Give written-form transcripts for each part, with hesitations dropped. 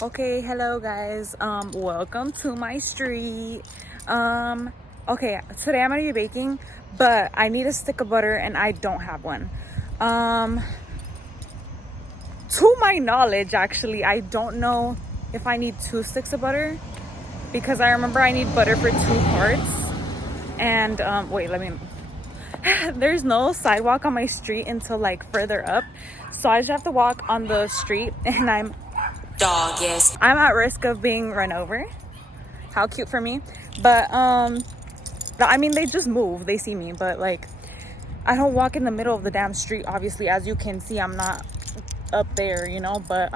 Okay, hello guys. Welcome to my street. Okay, today I'm gonna be baking, but I need a stick of butter and I don't have one. To my knowledge, actually, I don't know if I need 2 sticks of butter because I remember I need butter for 2 parts. And wait, let me. There's no sidewalk on my street until like further up, so I just have to walk on the street, and I'm at risk of being run over. How cute for me. But I mean, they just move, they see me, but like I don't walk in the middle of the damn street. Obviously, as you can see, I'm not up there, you know. But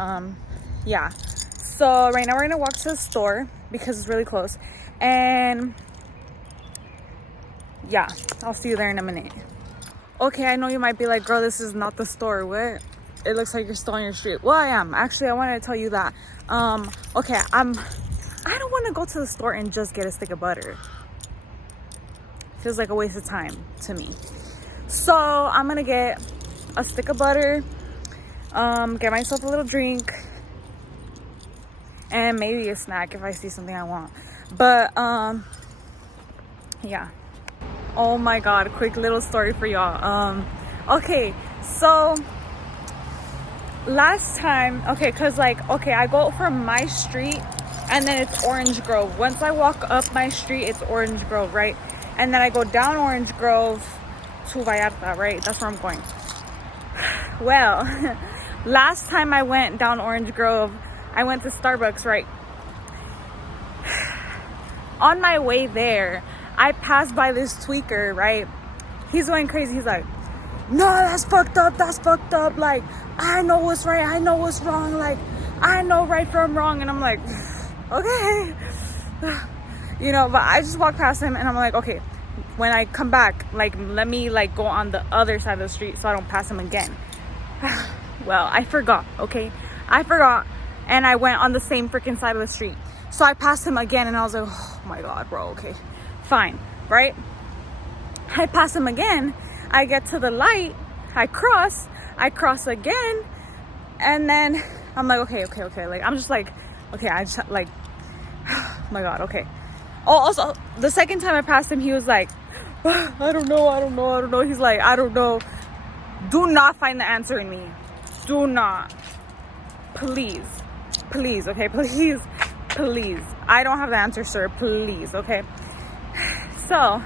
yeah, so right now we're gonna walk to the store because it's really close. And yeah, I'll see you there in a minute. Okay, I know you might be like, girl, this is not the store. What? It looks like you're still on your street. Well, I am. Actually, I wanted to tell you that. Okay, I don't want to go to the store and just get a stick of butter. Feels like a waste of time to me. So I'm gonna get a stick of butter, get myself a little drink, and maybe a snack if I see something I want. But yeah. Oh my god, quick little story for y'all. Okay, so last time, because I go from my street and then it's Orange Grove. Once I walk up my street, it's Orange Grove, right? And then I go down Orange Grove to Vallarta, right? That's where I'm going. Well, last time I went down Orange Grove, I went to Starbucks, right? On my way there, I passed by this tweaker, right? He's going crazy. He's like, no, that's fucked up. Like, I know what's right, I know what's wrong. Like, I know right from wrong. And I'm like, okay. You know, but I just walked past him and I'm like, okay, when I come back, like, let me like go on the other side of the street so I don't pass him again. Well, I forgot, okay? I forgot, and I went on the same freaking side of the street. So I passed him again and I was like, oh my god, bro, okay. Fine, right? I pass him again. I get to the light. I cross again. And then I'm like, okay. Like, I'm just like, okay, I just like, oh my god, okay. Oh, also, the second time I passed him, he was like, I don't know. He's like, I don't know. Do not find the answer in me. Do not. Please, okay? Please. I don't have the answer, sir. Please, okay? So,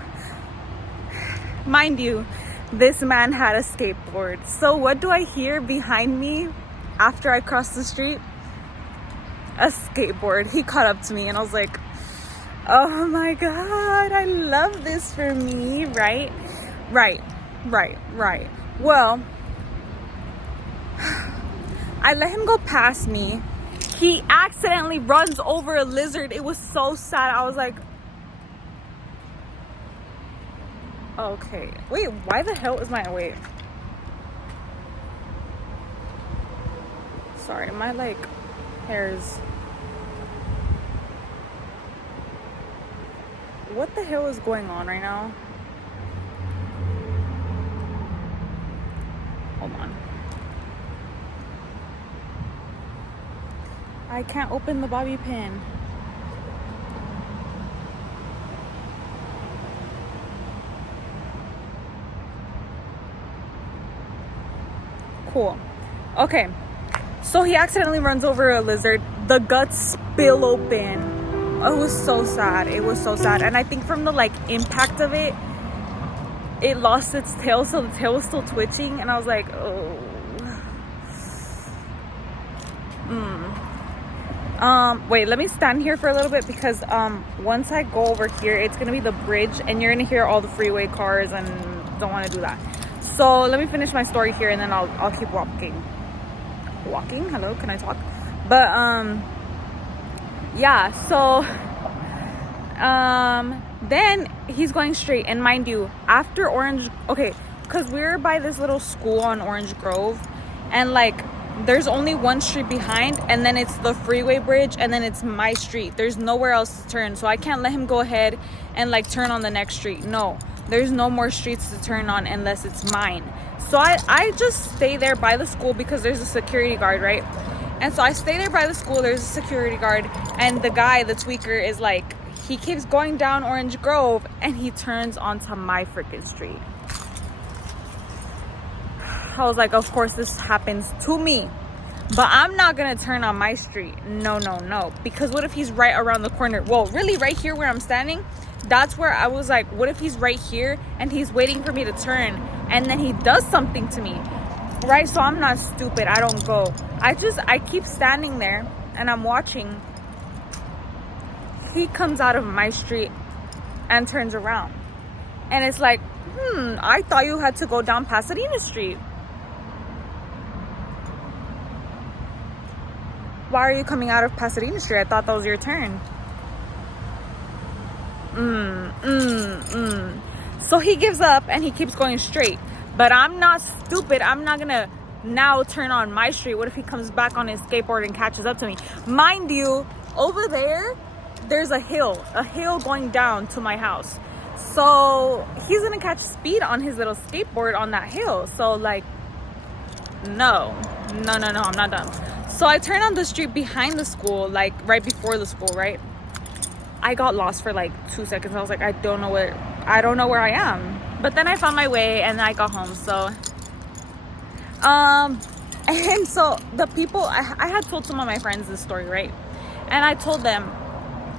mind you, this man had a skateboard. So what do I hear behind me after I crossed the street? A skateboard. He caught up to me and I was like, oh my god, I love this for me, right? Right. Well, I let him go past me. He accidentally runs over a lizard. It was so sad. I was like, okay. Wait, why the hell is my... Wait. Sorry, my, like, hairs... What the hell is going on right now? Hold on. I can't open the bobby pin. Cool. Okay. So he accidentally runs over a lizard. The guts spill open. It was so sad. And I think from the like impact of it, it lost its tail, so the tail was still twitching. And I was like, oh. Wait, let me stand here for a little bit because once I go over here, it's gonna be the bridge and you're gonna hear all the freeway cars and don't want to do that. So let me finish my story here and then I'll keep walking. Hello, can I talk? But yeah, so then he's going straight, and mind you, after Orange, okay, because we're by this little school on Orange Grove, and like there's only one street behind, and then it's the freeway bridge, and then it's my street. There's nowhere else to turn, so I can't let him go ahead and like turn on the next street. No, there's no more streets to turn on unless it's mine. So I just stay there by the school because there's a security guard, right? And so I stay there by the school. There's a security guard, and the guy, the tweaker, is like, he keeps going down Orange Grove, and he turns onto my freaking street. I was like, of course this happens to me, but I'm not gonna turn on my street. No, because what if he's right around the corner? Well, really right here where I'm standing, that's where I was like, what if he's right here and he's waiting for me to turn, and then he does something to me, right? So I'm not stupid. I don't go. I keep standing there and I'm watching. He comes out of my street and turns around, and it's like, I thought you had to go down Pasadena Street. Why are you coming out of Pasadena Street? I thought that was your turn. So he gives up and he keeps going straight. But I'm not stupid. I'm not gonna now turn on my street. What if he comes back on his skateboard and catches up to me? Mind you, over there's a hill going down to my house. So he's gonna catch speed on his little skateboard on that hill. So like, no, I'm not done. So I turned on the street behind the school, like right before the school, right? I got lost for like 2 seconds. I was like, I don't know where I am. But then I found my way and I got home. So, and so the people, I had told some of my friends this story, right? And I told them,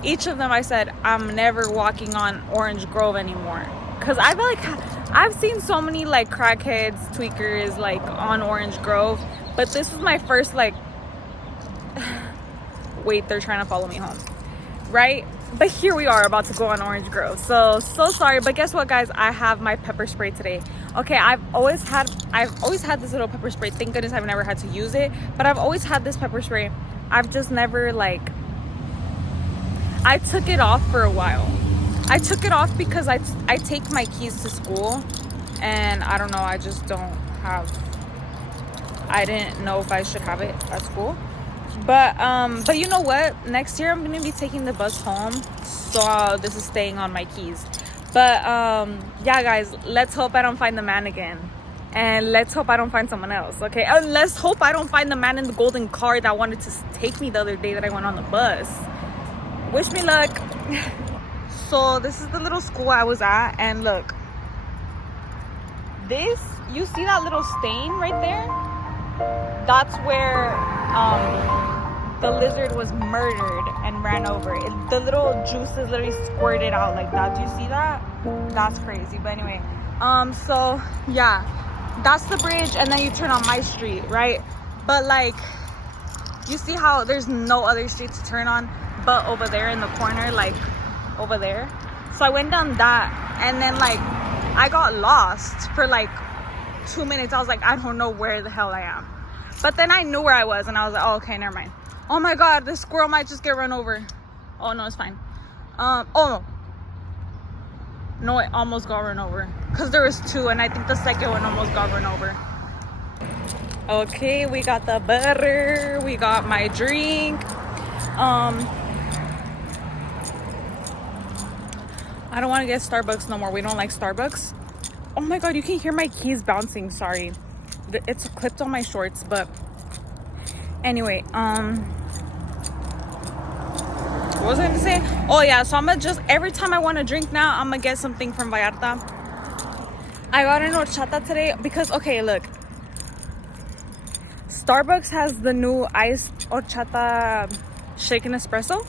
each of them, I said, I'm never walking on Orange Grove anymore. Cause I feel like I've seen so many like crackheads, tweakers, like on Orange Grove. But this was my first like, wait, they're trying to follow me home, right? But here we are about to go on Orange Grove. So sorry, but guess what, guys? I have my pepper spray today. Okay, I've always had this little pepper spray. Thank goodness I've never had to use it, but I've always had this pepper spray. I've just never like, I took it off for a while. I took it off because I take my keys to school, and I don't know, I didn't know if I should have it at school. But you know what? Next year I'm gonna be taking the bus home, so this is staying on my keys. But yeah, guys, let's hope I don't find the man again, and let's hope I don't find someone else. Okay, and let's hope I don't find the man in the golden car that wanted to take me the other day that I went on the bus. Wish me luck. So this is the little school I was at, and look, you see that little stain right there? That's where the lizard was murdered and ran over. The little juices literally squirted out like that. Do you see that? That's crazy. But anyway, so yeah, that's the bridge, and then you turn on my street, right? But like, you see how there's no other street to turn on but over there in the corner, like over there. So I went down that, and then like I got lost for like 2 minutes. I was like, I don't know where the hell I am. But then I knew where I was, and I was like, oh, okay, never mind. Oh my God, this squirrel might just get run over. Oh no, it's fine. Oh no, it almost got run over, because there was two, and I think the second one almost got run over. Okay, we got the butter, we got my drink. I don't want to get Starbucks no more. We don't like Starbucks. Oh my God, you can hear my keys bouncing. Sorry, it's clipped on my shorts. But anyway, what was I gonna say? Oh yeah, so I'm gonna just, every time I want to drink now, I'm gonna get something from Vallarta. I got an horchata today because, okay, look, Starbucks has the new iced horchata shaken espresso.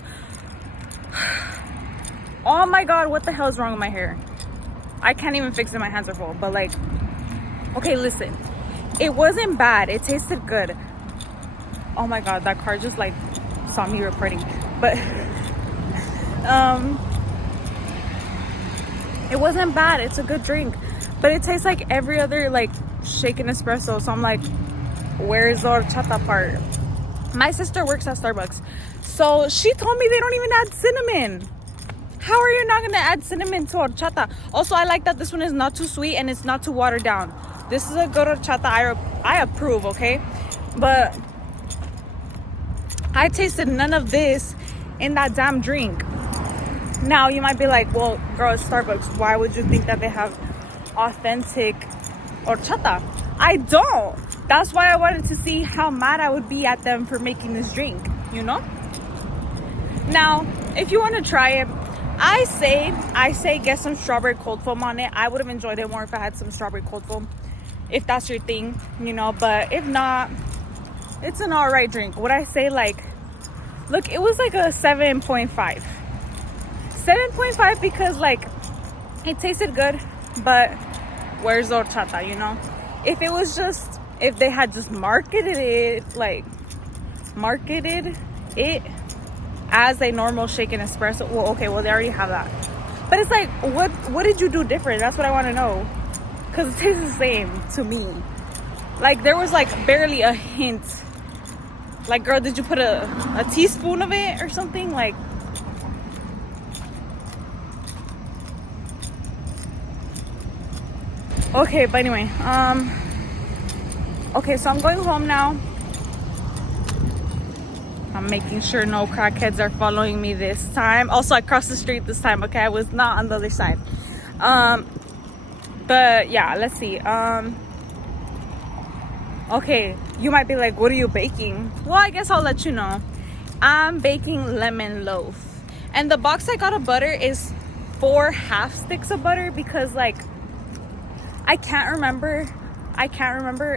Oh my God, what the hell is wrong with my hair? I can't even fix it, my hands are full. But like, okay, listen, it wasn't bad, it tasted good. Oh my God, that car just like saw me recording. But it wasn't bad, it's a good drink, but it tastes like every other like shaken espresso. So I'm like, where's the horchata part? My sister works at Starbucks, so she told me they don't even add cinnamon. How are you not gonna add cinnamon to horchata? Also, I like that this one is not too sweet and it's not too watered down. This is a good horchata. I approve, okay? But I tasted none of this in that damn drink. Now you might be like, well, girl, it's Starbucks, why would you think that they have authentic horchata? I don't. That's why I wanted to see how mad I would be at them for making this drink, you know? Now, if you want to try it, I say get some strawberry cold foam on it. I would have enjoyed it more if I had some strawberry cold foam, if that's your thing, you know. But if not, it's an all right drink. Would I say, like, look, it was like a 7.5. 7.5 because, like, it tasted good, but where's the horchata, you know? If it was just, if they had just marketed it as a normal shaken espresso, well, okay, well, they already have that. But it's like, what did you do different? That's what I want to know. Because it tastes the same to me. Like, there was, like, barely a hint. Like, girl, did you put a teaspoon of it or something? Like, okay, but anyway, okay, so I'm going home now. I'm making sure no crackheads are following me this time. Also, I crossed the street this time, okay? I was not on the other side. But yeah, let's see. Okay, you might be like, what are you baking? Well, I guess I'll let you know. I'm baking lemon loaf. And the box I got of butter is 4 half sticks of butter because, like, I can't remember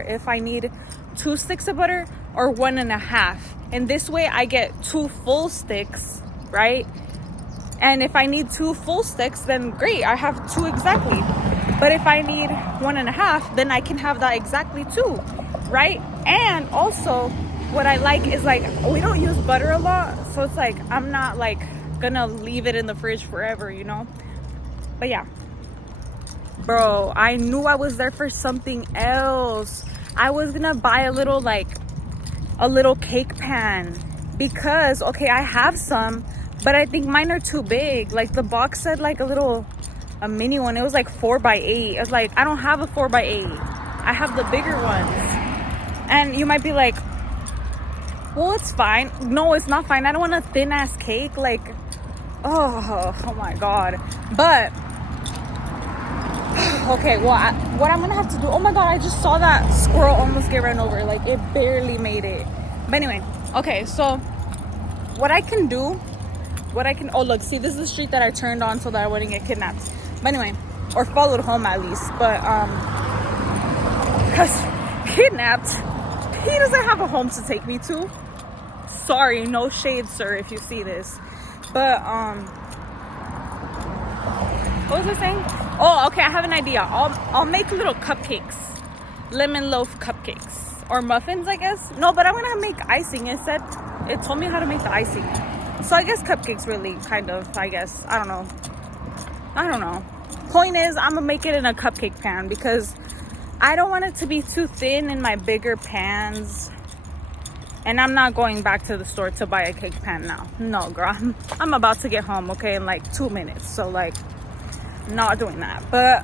if I need 2 sticks of butter or 1.5. And this way I get 2 full sticks, right? And if I need 2 full sticks, then great, I have 2 exactly. But if I need 1.5, then I can have that exactly too, right? And also, what I like is, like, we don't use butter a lot, so it's like I'm not, like, gonna leave it in the fridge forever, you know? But yeah. Bro, I knew I was there for something else. I was gonna buy a little cake pan because, okay, I have some, but I think mine are too big. Like, the box said, like, a mini one. It was like 4x8. I was like, I don't have a 4x8. I have the bigger ones. And you might be like, well, it's fine. No, it's not fine. I don't want a thin ass cake. Like, oh my God. But okay, well, what I'm gonna have to do, oh my God, I just saw that squirrel almost get run over. Like, it barely made it. But anyway, okay, so what I can, oh look, see, this is the street that I turned on so that I wouldn't get kidnapped. But anyway, or followed home at least. But because kidnapped, he doesn't have a home to take me to. Sorry, no shade, sir, if you see this. But what was I saying? Oh, okay, I have an idea. I'll make little cupcakes, lemon loaf cupcakes, or muffins, I guess. No, but I'm gonna make icing. It told me how to make the icing. So I guess cupcakes, really, kind of, I guess. I don't know. Point is, I'm gonna make it in a cupcake pan because I don't want it to be too thin in my bigger pans. And I'm not going back to the store to buy a cake pan now. No, girl, I'm about to get home, okay, in like 2 minutes. So, like, not doing that. But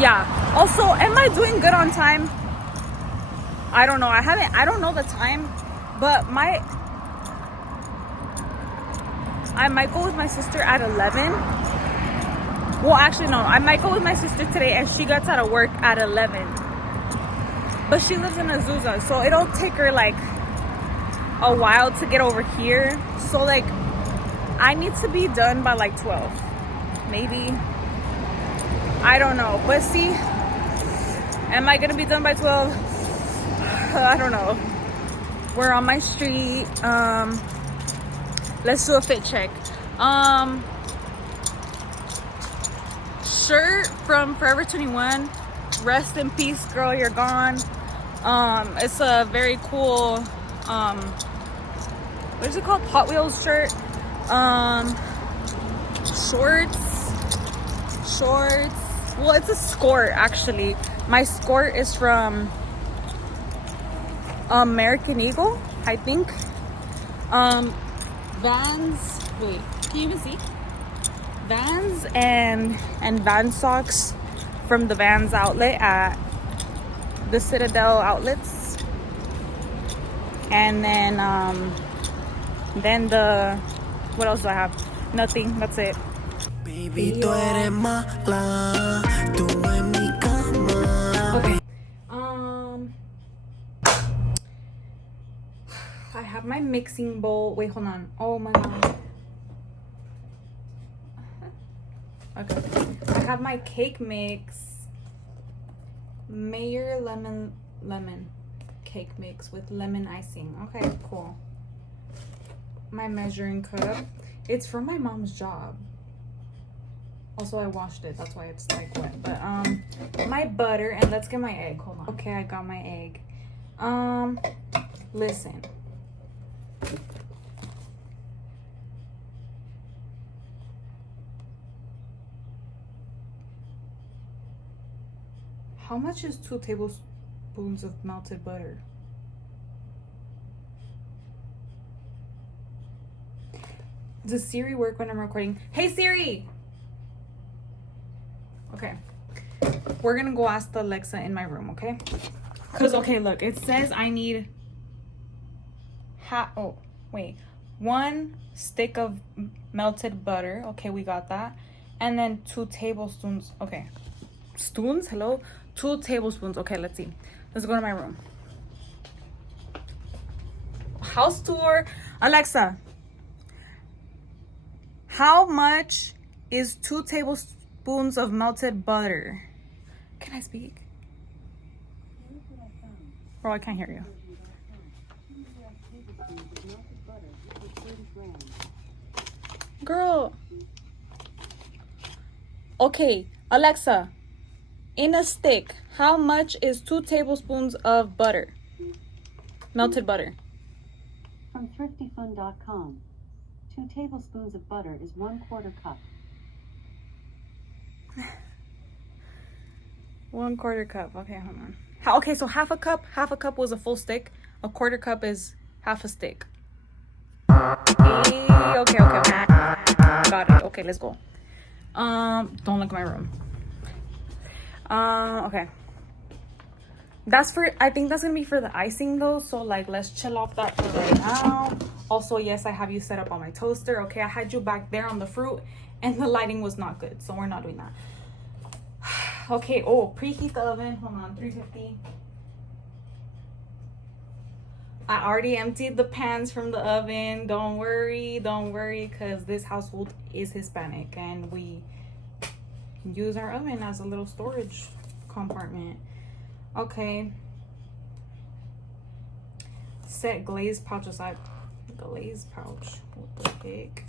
yeah, also, am I doing good on time? I don't know. I don't know the time, but I might go with my sister at 11. Well, actually, no, I might go with my sister today, and she gets out of work at 11. But she lives in Azusa, so it'll take her like a while to get over here. So, like, I need to be done by like 12, maybe. I don't know. But see, am I gonna be done by 12? I don't know. We're on my street. Let's do a fit check. Shirt from Forever 21. Rest in peace, girl, you're gone. It's a very cool what is it called? Hot Wheels shirt. Shorts. Well, it's a skort, actually. My skort is from American Eagle, I think. Vans. Wait, can you even see? Vans and Vans socks from the Vans outlet at the Citadel outlets. And then the, what else do I have? Nothing, that's it. Baby, tú eres mala, tú en mi cama. Okay. I have my mixing bowl. Wait, hold on. Oh my god. Okay. I have my cake mix. Mayer lemon cake mix with lemon icing. Okay, cool. My measuring cup. It's from my mom's job. Also, I washed it. That's why it's like wet. But my butter, and let's get my egg. Hold on. Okay, I got my egg. Listen. How much is 2 tablespoons of melted butter? Does Siri work when I'm recording? Hey Siri! Okay. We're gonna go ask the Alexa in my room, okay? Because, okay, look, it says I need 1 stick of melted butter. Okay, we got that. And then 2 tablespoons. Okay. Spoons? Hello? 2 tablespoons. Okay, let's see. Let's go to my room. House tour. Alexa, how much is 2 tablespoons of melted butter? Can I speak? Bro, I can't hear you. Girl. Okay, Alexa, in a stick, how much is 2 tablespoons of butter? Melted butter. From thriftyfun.com. 2 tablespoons of butter is 1/4 cup. 1/4 cup. Okay, hold on. Okay, so half a cup was a full stick. 1/4 cup is half a stick. Okay. Got it. Okay, let's go. Don't look at my room. Okay. That's for, I think that's gonna be for the icing though. So like, let's chill off that for right now. Also, yes, I have you set up on my toaster. Okay, I had you back there on the fruit and the lighting was not good. So we're not doing that. Okay, oh, preheat the oven. Hold on, 350. I already emptied the pans from the oven. Don't worry, because this household is Hispanic and we use our oven as a little storage compartment. Okay. Set glaze pouch aside. Glaze pouch. What the heck?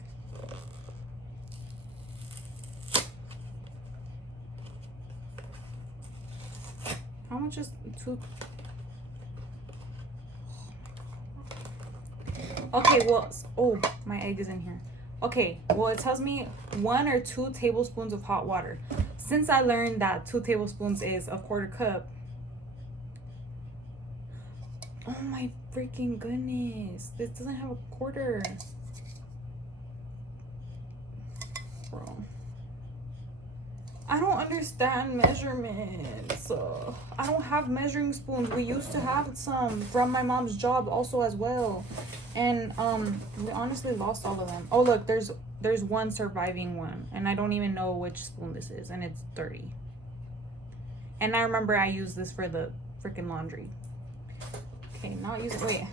How much is 2? Okay, well, oh, my egg is in here. Okay, well, it tells me 1 or 2 tablespoons of hot water. Since I learned that 2 tablespoons is 1/4 cup. Oh my freaking goodness. This doesn't have a quarter. Bro. I don't understand measurements. I don't have measuring spoons. We used to have some from my mom's job also as well. And we honestly lost all of them. Oh look, there's one surviving one. And I don't even know which spoon this is. And it's dirty. And I remember I used this for the freaking laundry. Okay, not using, wait.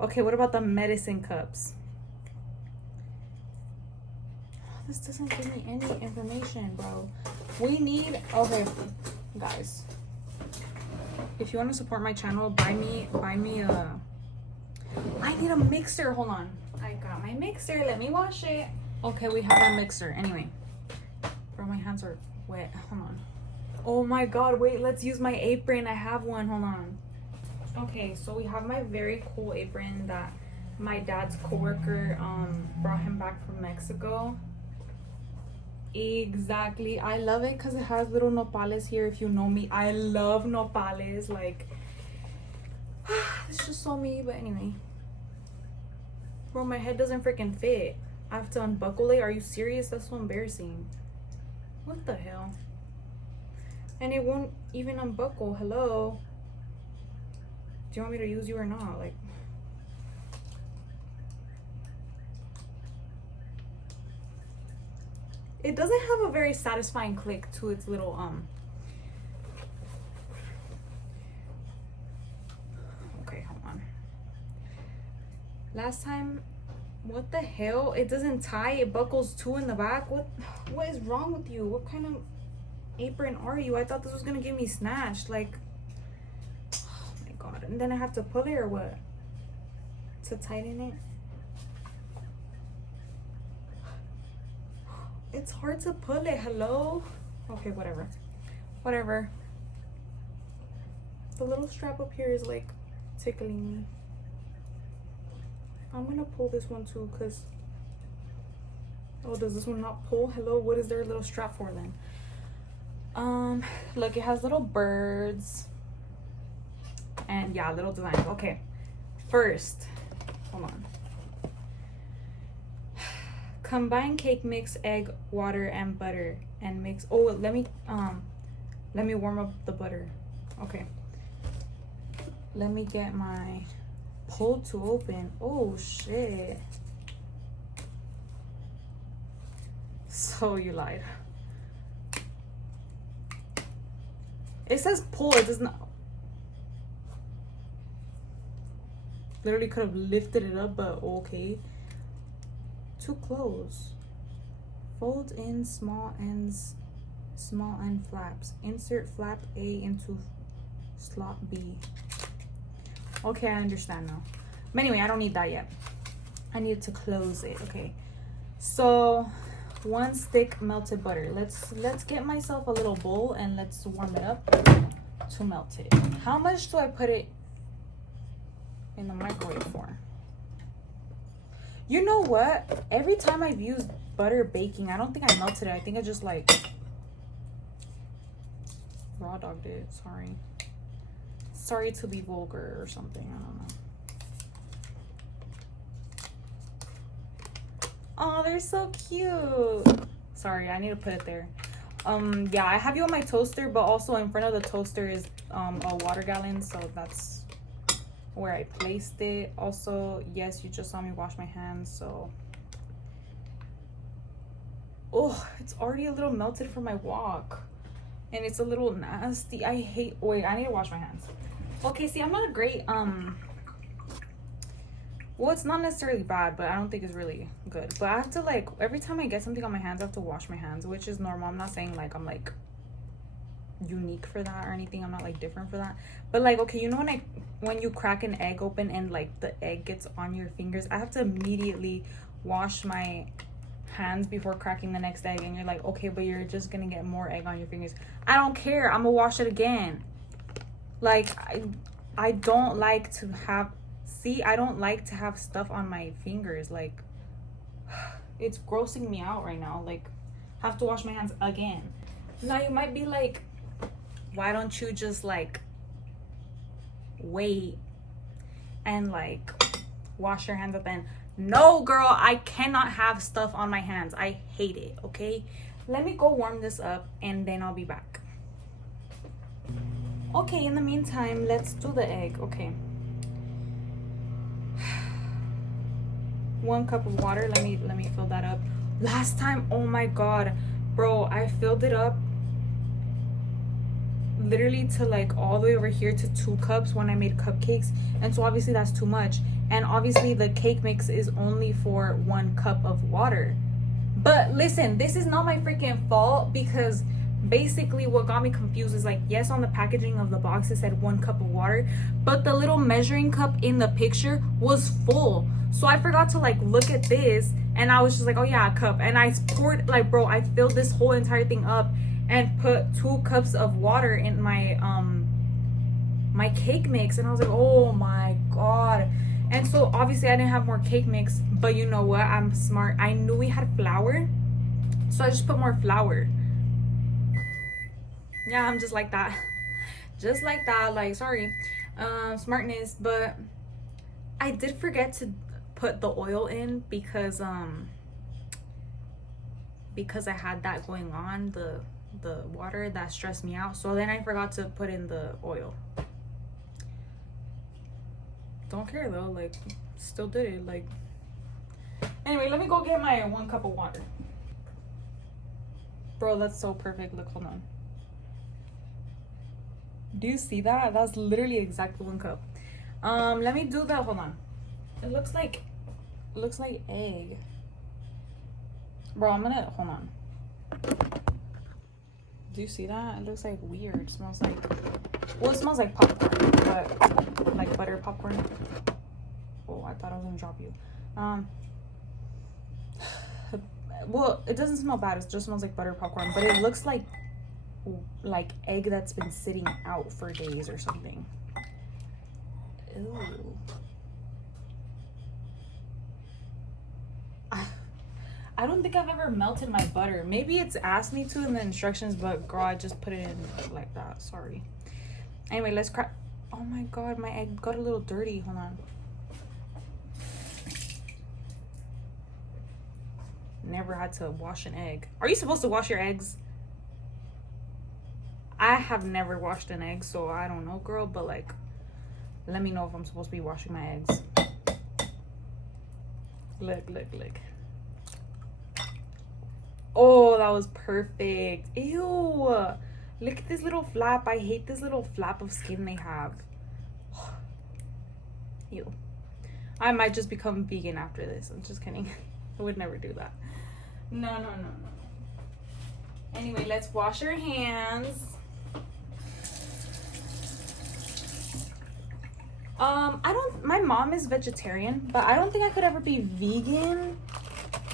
Okay, what about the medicine cups? This doesn't give me any information, bro. We need, okay, guys. If you want to support my channel, buy me a, I need a mixer. Hold on. I got my mixer. Let me wash it. Okay, we have our mixer. Anyway. Bro, my hands are wet. Hold on. Oh my god, wait, let's use my apron. I have one. Hold on. Okay, so we have my very cool apron that my dad's coworker brought him back from Mexico. Exactly. I love it because it has little nopales here. If you know me, I love nopales. Like, it's just so me. But anyway, bro, my head doesn't freaking fit. I have to unbuckle it. Are you serious? That's so embarrassing. What the hell? And it won't even unbuckle. Hello, do you want me to use you or not? Like, it doesn't have a very satisfying click to its little okay, hold on. Last time, what the hell? It doesn't tie. It buckles too in the back. What is wrong with you? What kind of apron are you? I thought this was gonna get me snatched. Like, oh my god. And then I have to pull it or what? To tighten it? It's hard to pull it. Hello? Okay, whatever. Whatever. The little strap up here is like tickling me. I'm gonna pull this one too, because oh, does this one not pull? Hello, what is their little strap for then? Look, it has little birds and yeah, little designs. Okay, first, hold on. Combine cake mix, egg, water, and butter, and mix. Oh, let me warm up the butter. Okay, let me get my pull to open. Oh shit. So you lied. It says pull, it does not. Literally could have lifted it up, but okay. Too close. Fold in small ends, small end flaps. Insert flap A into slot B. Okay, I understand now. But anyway, I don't need that yet. I need to close it. Okay. So 1 stick melted butter. Let's get myself a little bowl and let's warm it up to melt it. How much do I put it in the microwave for? You know what? Every time I've used butter baking, I don't think I melted it. I think I just like raw dogged it. Sorry to be vulgar or something. I don't know. Oh, they're so cute. Sorry, I need to put it there. Yeah, I have you on my toaster, but also in front of the toaster is a water gallon, so that's where I placed it. Also, yes, you just saw me wash my hands, so oh, it's already a little melted from my walk and it's a little nasty. I hate, wait, I need to wash my hands. Okay, see, I'm not a great well, it's not necessarily bad, but I don't think it's really good. But I have to, like, every time I get something on my hands, I have to wash my hands, which is normal. I'm not saying like I'm like unique for that or anything. I'm not like different for that, but like, okay, you know when you crack an egg open and like the egg gets on your fingers, I have to immediately wash my hands before cracking the next egg. And you're like, okay, but you're just gonna get more egg on your fingers. I don't care, I'm gonna wash it again. Like, I don't like to have, see, I don't like to have stuff on my fingers. Like, it's grossing me out right now. Like, have to wash my hands again. Now you might be like, why don't you just like wait and like wash your hands at the end? No, girl, I cannot have stuff on my hands. I hate it. Okay, let me go warm this up and then I'll be back. Okay, in the meantime, let's do the egg. Okay, 1 cup of water. Let me fill that up. Last time, oh my god, bro, I filled it up literally to like all the way over here to 2 cups when I made cupcakes, and so obviously that's too much. And obviously the cake mix is only for 1 cup of water. But listen, this is not my freaking fault, because basically what got me confused is like, yes, on the packaging of the box it said 1 cup of water, but the little measuring cup in the picture was full. So I forgot to like look at this, and I was just like, oh yeah, a cup. And I poured, like, bro, I filled this whole entire thing up and put 2 cups of water in my my cake mix, and I was like, oh my god. And so obviously I didn't have more cake mix, but you know what, I'm smart. I knew we had flour, so I just put more flour. Yeah, I'm just like that. Just like that. Like, sorry, smartness. But I did forget to put the oil in because I had that going on, the water that stressed me out. So then I forgot to put in the oil. Don't care though, like, still did it. Like, anyway, let me go get my 1 cup of water. Bro, that's so perfect. Look, hold on. Do you see that? That's literally exactly 1 cup. Let me do that. Hold on. It looks like egg. Bro, I'm gonna hold on. Do you see that? It looks like weird. It smells like, well, it smells like popcorn, but like butter popcorn. Oh, I thought I was gonna drop you. Well, it doesn't smell bad. It just smells like butter popcorn, but it looks like egg that's been sitting out for days or something. Ew. I don't think I've ever melted my butter. Maybe it's asked me to in the instructions, but girl, I just put it in like that. Sorry. Anyway, let's crack. Oh my god, my egg got a little dirty. Hold on. Never had to wash an egg. Are you supposed to wash your eggs? I have never washed an egg, so I don't know, girl, but like, let me know if I'm supposed to be washing my eggs. Look. Oh, that was perfect. Ew. Look at this little flap. I hate this little flap of skin they have. Ew. I might just become vegan after this. I'm just kidding. I would never do that. No. Anyway, let's wash our hands. My mom is vegetarian, but I don't think I could ever be vegan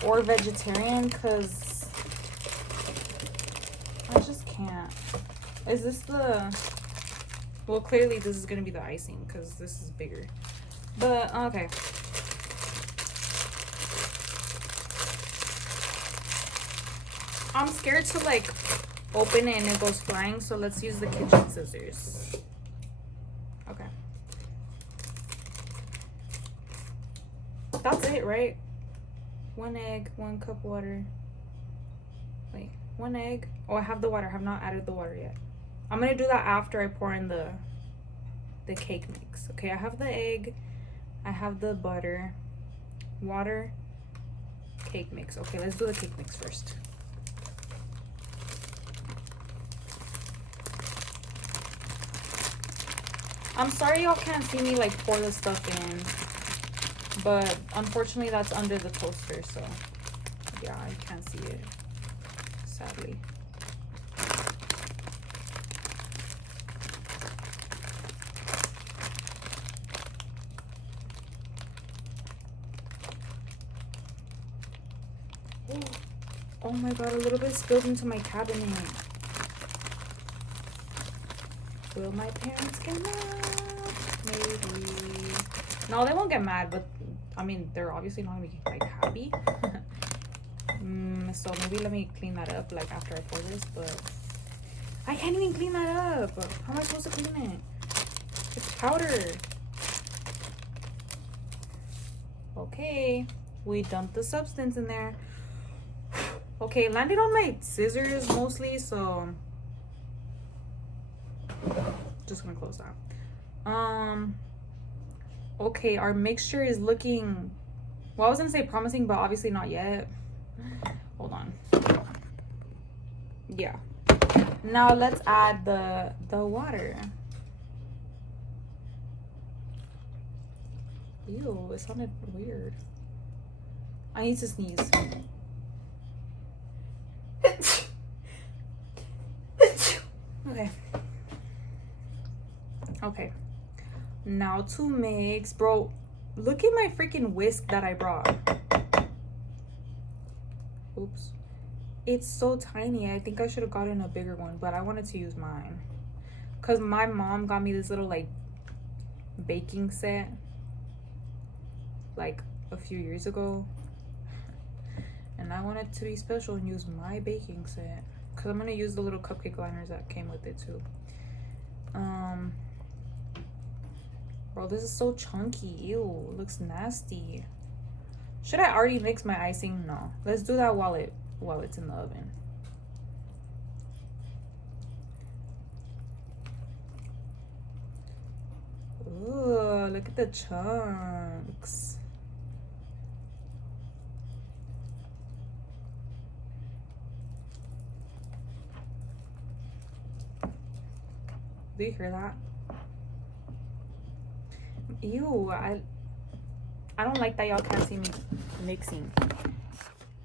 or vegetarian because I just can't. Is this the, well, clearly this is gonna be the icing because this is bigger, but okay. I'm scared to like open it and it goes flying, so let's use the kitchen scissors. Okay. That's it, right? 1 egg, 1 cup water. Wait, 1 egg. Oh, I have the water. I have not added the water yet. I'm gonna do that after I pour in the cake mix. Okay, I have the egg. I have the butter, water, cake mix. Okay, let's do the cake mix first. I'm sorry y'all can't see me like pour the stuff in, but unfortunately that's under the toaster, so yeah, I can't see it, sadly. Oh my god, a little bit spilled into my cabinet. Will my parents get mad? Maybe. No, they won't get mad, but I mean, they're obviously not gonna be like happy. So maybe let me clean that up like after I pour this, but I can't even clean that up. How am I supposed to clean it? It's powder. Okay, we dumped the substance in there. Okay, it landed on my scissors mostly, so just gonna close that. Okay, our mixture is looking, well, I was gonna say promising, but obviously not yet. Hold on. Yeah, now let's add the water. Ew, it sounded weird. I need to sneeze. Okay, now to mix. Bro, look at my freaking whisk that I brought. Oops, it's so tiny. I think I should have gotten a bigger one, but I wanted to use mine because my mom got me this little like baking set like a few years ago, and I wanted to be special and use my baking set because I'm gonna use the little cupcake liners that came with it too. Bro, this is so chunky. Ew, it looks nasty. Should I already mix my icing? No, let's do that while it's in the oven. Ooh, look at the chunks. Do you hear that? Ew, I don't like that y'all can't see me mixing.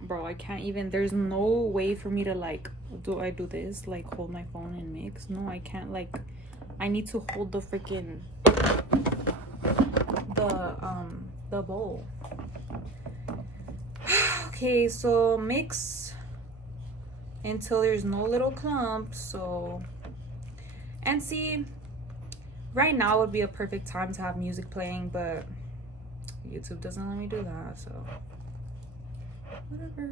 Bro, I can't even. There's no way for me to like, do I do this? Like hold my phone and mix? No, I can't. Like, I need to hold the freaking the bowl. Okay, so mix until there's no little clumps. So, and see, right now would be a perfect time to have music playing, but YouTube doesn't let me do that, so whatever.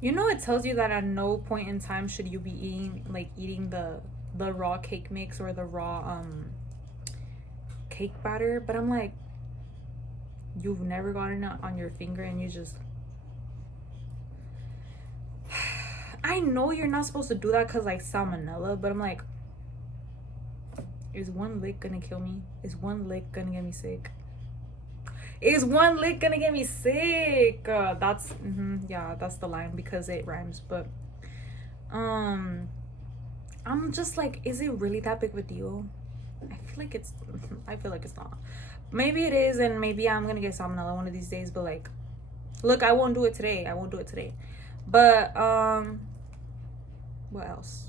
You know, it tells you that at no point in time should you be eating the raw cake mix or the raw cake batter, but I'm like, you've never gotten it on your finger and you just I know you're not supposed to do that because like salmonella, but I'm like, is one lick gonna kill me? Is one lick gonna get me sick? Is one lick gonna get me sick? That's yeah, that's the line because it rhymes. But I'm just like, is it really that big of a deal? I feel like it's not. Maybe it is, and maybe I'm gonna get salmonella one of these days. But like, look, I won't do it today. But what else?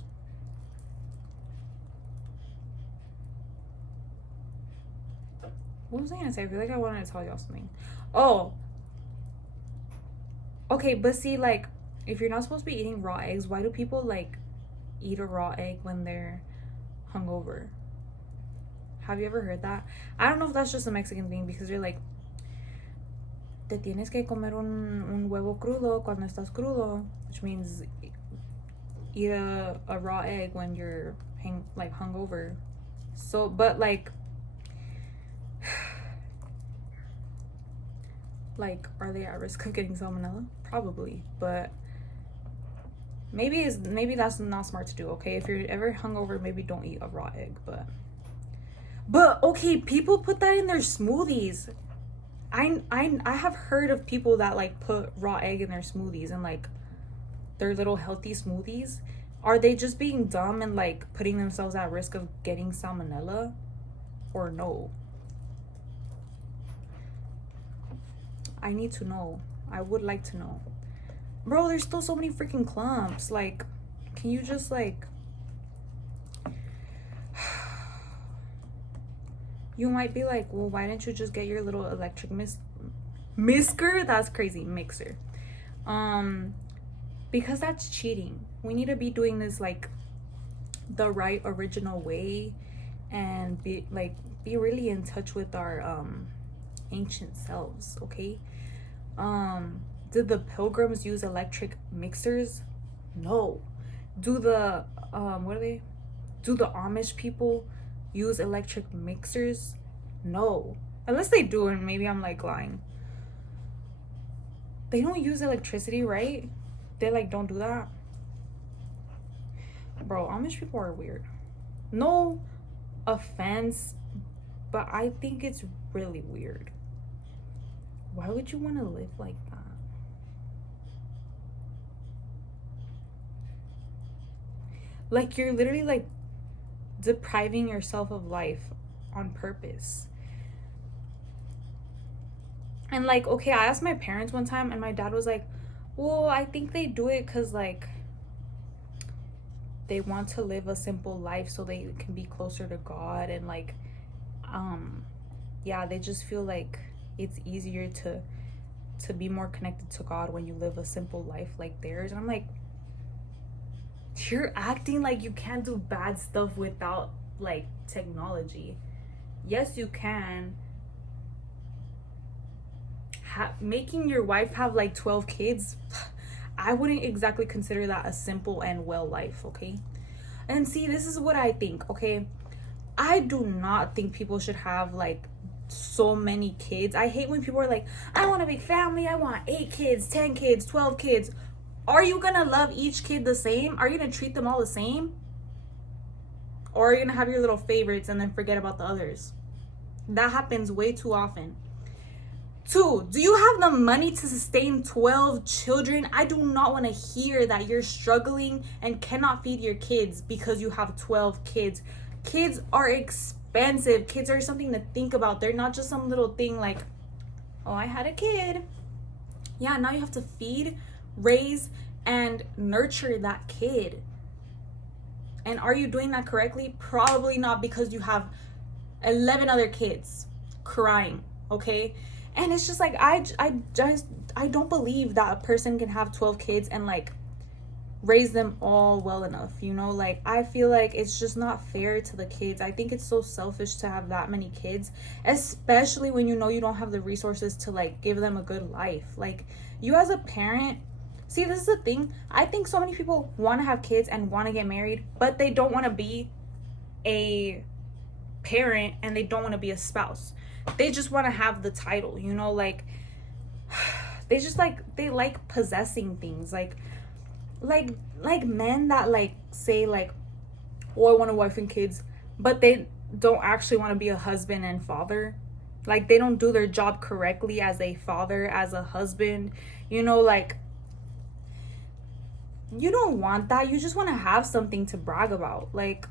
What was I gonna say? I feel like I wanted to tell y'all something. Oh, okay, but see, like, if you're not supposed to be eating raw eggs, why do people like eat a raw egg when they're hungover? Have you ever heard that? I don't know if that's just a Mexican thing, because you're like, te tienes que comer un huevo crudo cuando estás crudo, which means eat a raw egg when you're hungover. So, but like are they at risk of getting salmonella? Probably, but maybe that's not smart to do. Okay, if you're ever hungover, maybe don't eat a raw egg. But okay, people put that in their smoothies. I have heard of people that like put raw egg in their smoothies and like their little healthy smoothies. Are they just being dumb and like putting themselves at risk of getting salmonella, or no? I need to know. I would like to know. Bro, there's still so many freaking clumps. Like, can you just like... You might be like, well, why didn't you just get your little electric mixer? That's crazy. Mixer. Because that's cheating. We need to be doing this like the right original way and be really in touch with our ancient selves, okay? Did the pilgrims use electric mixers? No. Do the do the Amish people use electric mixers? No. Unless they do, and maybe I'm like lying. They don't use electricity, right? They like don't do that. Bro, Amish people are weird. No offense, but I think it's really weird. Why would you want to live like that? Like, you're literally like depriving yourself of life on purpose. And like, okay, I asked my parents one time and my dad was like, well, I think they do it because like they want to live a simple life so they can be closer to God, and like yeah, they just feel like it's easier to be more connected to God when you live a simple life like theirs. And I'm like, you're acting like you can't do bad stuff without like technology. Yes, you can. Making your wife have like 12 kids, I wouldn't exactly consider that a simple and well life, okay? And see, this is what I think, okay? I do not think people should have like so many kids. I hate when people are like, I want a big family, I want 8 kids, 10 kids, 12 kids. Are you gonna love each kid the same? Are you gonna treat them all the same? Or are you gonna have your little favorites and then forget about the others? That happens way too often. 2, do you have the money to sustain 12 children? I do not want to hear that you're struggling and cannot feed your kids because you have 12 kids. Kids are expensive. Kids are something to think about. They're not just some little thing like, oh, I had a kid. Yeah, now you have to feed, raise, and nurture that kid. And are you doing that correctly? Probably not, because you have 11 other kids crying, okay? And it's just like, I don't believe that a person can have 12 kids and like raise them all well enough, you know? Like, I feel like it's just not fair to the kids. I think it's so selfish to have that many kids, especially when you know you don't have the resources to like give them a good life. Like, you as a parent, see, this is the thing. I think so many people want to have kids and want to get married, but they don't want to be a parent and they don't want to be a spouse. They just want to have the title, you know? Like, they just like, they like possessing things, like men that like say like, oh, I want a wife and kids, but they don't actually want to be a husband and father. Like, they don't do their job correctly as a father, as a husband, you know? Like, you don't want that. You just want to have something to brag about. Like,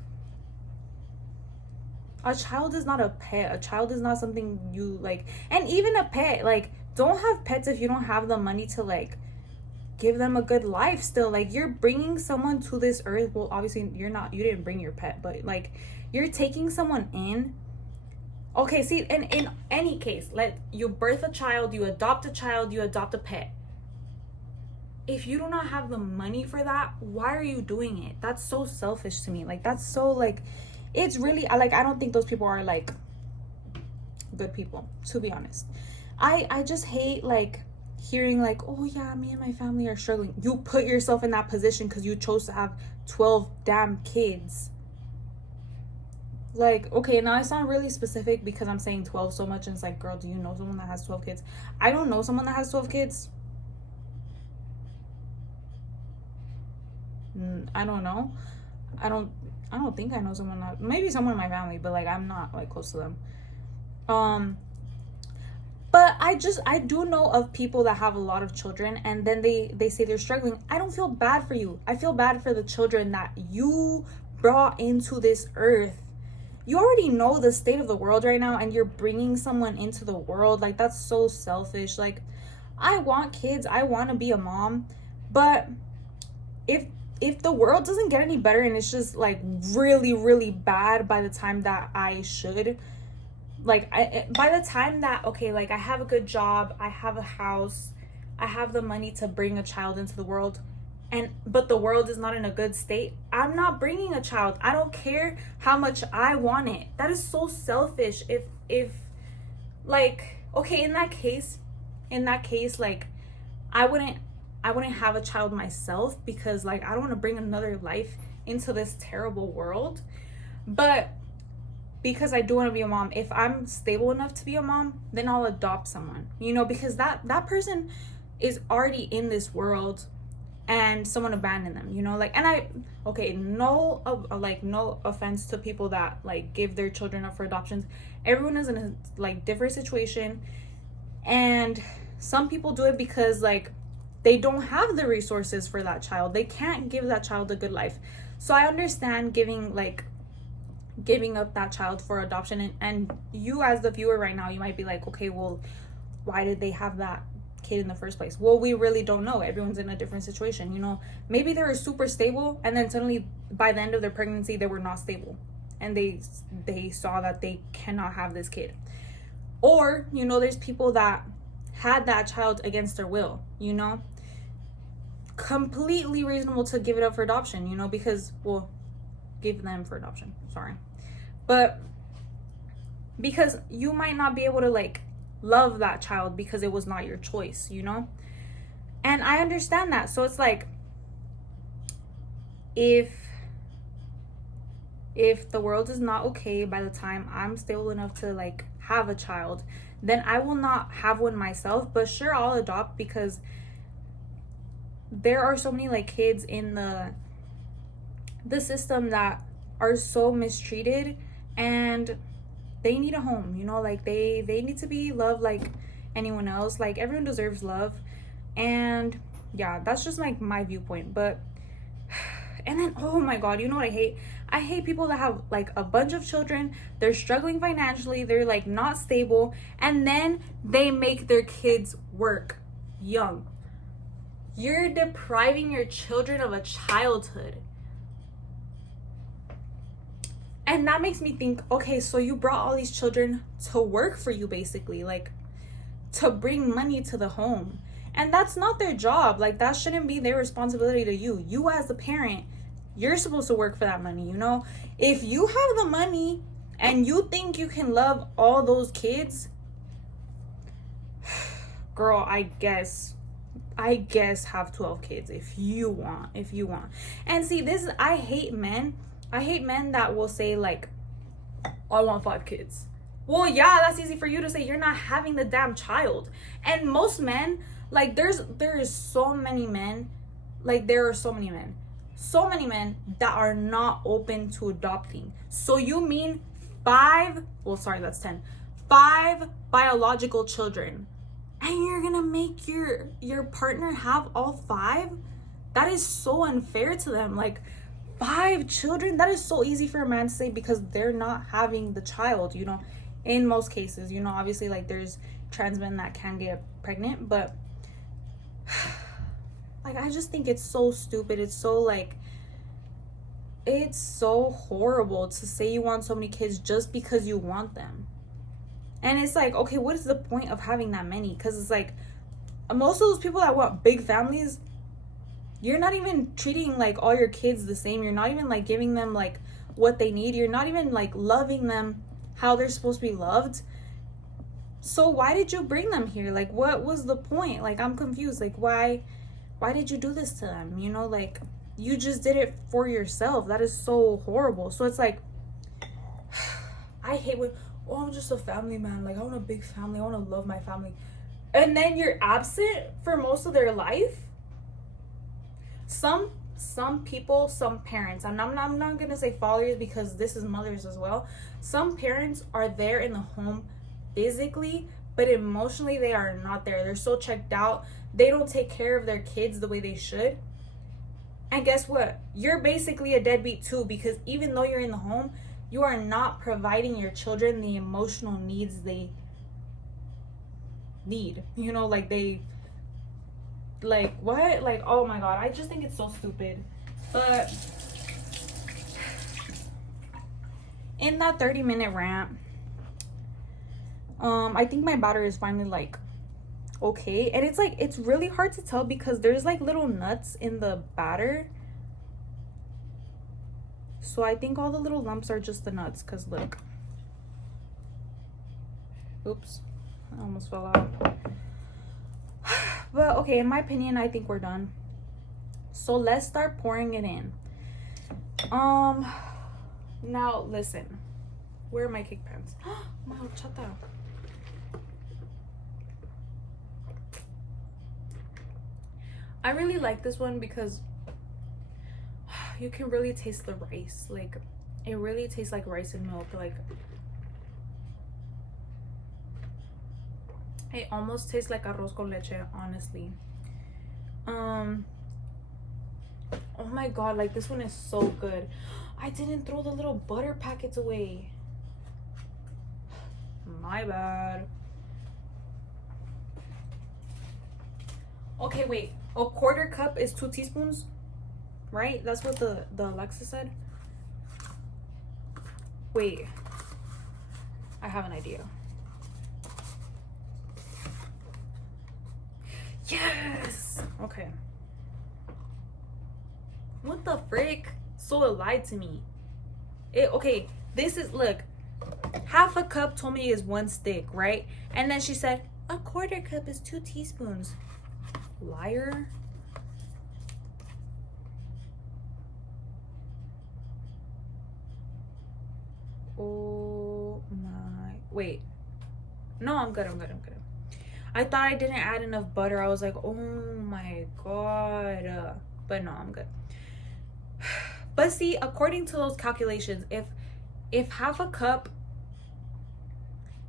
a child is not a pet. A child is not something you like. And even a pet, like, don't have pets if you don't have the money to like give them a good life still. Like, you're bringing someone to this earth. Well, obviously you didn't bring your pet, but like, you're taking someone in. Okay, see, and in any case, let you birth a child, you adopt a pet. If you do not have the money for that, why are you doing it? That's so selfish to me. Like, that's so like, it's really like, I don't think those people are like good people, to be honest. I just hate like hearing like, oh yeah, me and my family are struggling. You put yourself in that position because you chose to have 12 damn kids. Like, okay, now I sound really specific because I'm saying 12 so much, and it's like, girl, do you know someone that has 12 kids? I don't know someone that has 12 kids. I don't know. I don't think I know someone that, maybe someone in my family, but like, I'm not like close to them. But I do know of people that have a lot of children, and then they say they're struggling. I don't feel bad for you. I feel bad for the children that you brought into this earth. You already know the state of the world right now, and you're bringing someone into the world. Like, that's so selfish. Like, I want kids. I want to be a mom, but if the world doesn't get any better and it's just like really, really bad by the time that I should, like, by the time that, okay, like, I have a good job, I have a house, I have the money to bring a child into the world, but the world is not in a good state, I'm not bringing a child. I don't care how much I want it. That is so selfish. If like, okay, in that case, like, I wouldn't have a child myself, because like, I don't want to bring another life into this terrible world. But because I do want to be a mom, if I'm stable enough to be a mom, then I'll adopt someone, you know, because that person is already in this world and someone abandoned them, you know? Like, and no offense to people that like give their children up for adoptions. Everyone is in a like different situation, and some people do it because like they don't have the resources for that child. They can't give that child a good life. So I understand giving up that child for adoption. And you as the viewer right now, you might be like, okay, well, why did they have that kid in the first place? Well, we really don't know. Everyone's in a different situation, you know? Maybe they were super stable, and then suddenly by the end of their pregnancy, they were not stable, and they saw that they cannot have this kid. Or, you know, there's people that had that child against their will, you know? Completely reasonable to give it up for adoption, you know, because, well, give them for adoption, sorry. But because you might not be able to like love that child because it was not your choice, you know? And I understand that. So it's like, if the world is not okay by the time I'm stable enough to like have a child, then I will not have one myself. But sure, I'll adopt, because there are so many like kids in the system that are so mistreated, and they need a home, you know, like they need to be loved like anyone else. Like everyone deserves love. And yeah, that's just like my viewpoint. But and then, oh my god, you know what I hate? I hate people that have like a bunch of children, they're struggling financially, they're like not stable, and then they make their kids work young. You're depriving your children of a childhood. And that makes me think, okay, so you brought all these children to work for you, basically, like to bring money to the home. And that's not their job. Like, that shouldn't be their responsibility to you. You, as the parent, you're supposed to work for that money, you know? If you have the money and you think you can love all those kids, girl, I guess have 12 kids if you want. And see, this, I hate men that will say like, I want 5 kids. Well, yeah, that's easy for you to say. You're not having the damn child. And most men, like, there is so many men, like, there are so many men that are not open to adopting. So you mean 5, well, sorry, that's 10, 5 biological children, and you're gonna make your partner have all 5? That is so unfair to them. Like, 5 children, that is so easy for a man to say because they're not having the child, you know, in most cases, you know. Obviously, like, there's trans men that can get pregnant, but like, I just think it's so stupid. It's so, like, it's so horrible to say you want so many kids just because you want them. And it's like, okay, what is the point of having that many? Because it's like, most of those people that want big families, you're not even treating like all your kids the same. You're not even like giving them like what they need. You're not even like loving them how they're supposed to be loved. So why did you bring them here? Like, what was the point? Like, I'm confused. Like, why did you do this to them? You know, like, you just did it for yourself. That is so horrible. So it's like, I hate when, oh, I'm just a family man. Like, I want a big family. I want to love my family. And then you're absent for most of their life. Some people, some parents, and I'm not going to say fathers because this is mothers as well. Some parents are there in the home physically, but emotionally they are not there. They're so checked out. They don't take care of their kids the way they should. And guess what? You're basically a deadbeat too, because even though you're in the home, you are not providing your children the emotional needs they need. You know, like they, like, what? Like, oh my god, I just think it's so stupid. But in that 30-minute rant, I think my batter is finally like okay. And it's like, it's really hard to tell because there's like little nuts in the batter. So I think all the little lumps are just the nuts, because look. Oops, I almost fell out. But okay, in my opinion, I think we're done. So let's start pouring it in. Now listen. Where are my cake pans? My horchata. I really like this one because you can really taste the rice. Like, it really tastes like rice and milk. Like, it almost tastes like arroz con leche, honestly. Oh my god, like, this one is so good. I didn't throw the little butter packets away. My bad. Okay, wait. A quarter cup is 2 teaspoons, right? That's what the Alexa said. Wait, I have an idea. Yes. Okay. What the frick? Sola lied to me. Okay, this is, look, half a cup told me is 1 stick, right? And then she said a quarter cup is 2 teaspoons. Liar. Oh my, wait, no, I'm good. I thought I didn't add enough butter. I was like, oh my god, but no, I'm good. But see, according to those calculations, if half a cup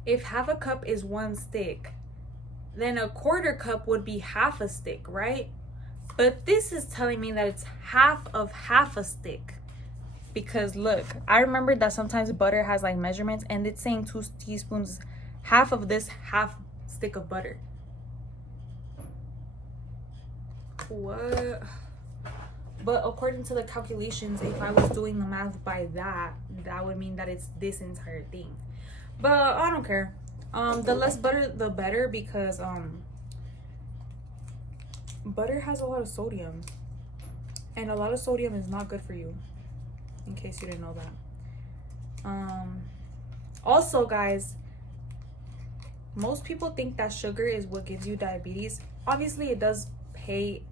if half a cup is 1 stick, then a quarter cup would be half a stick, right? But this is telling me that it's half of half a stick. Because look, I remember that sometimes butter has like measurements, and it's saying 2 teaspoons, half of this half stick of butter. What? But according to the calculations, if I was doing the math by that, that would mean that it's this entire thing. But I don't care. The less butter, the better, because butter has a lot of sodium, and a lot of sodium is not good for you, in case you didn't know that. Also, guys, most people think that sugar is what gives you diabetes. Obviously, it does pay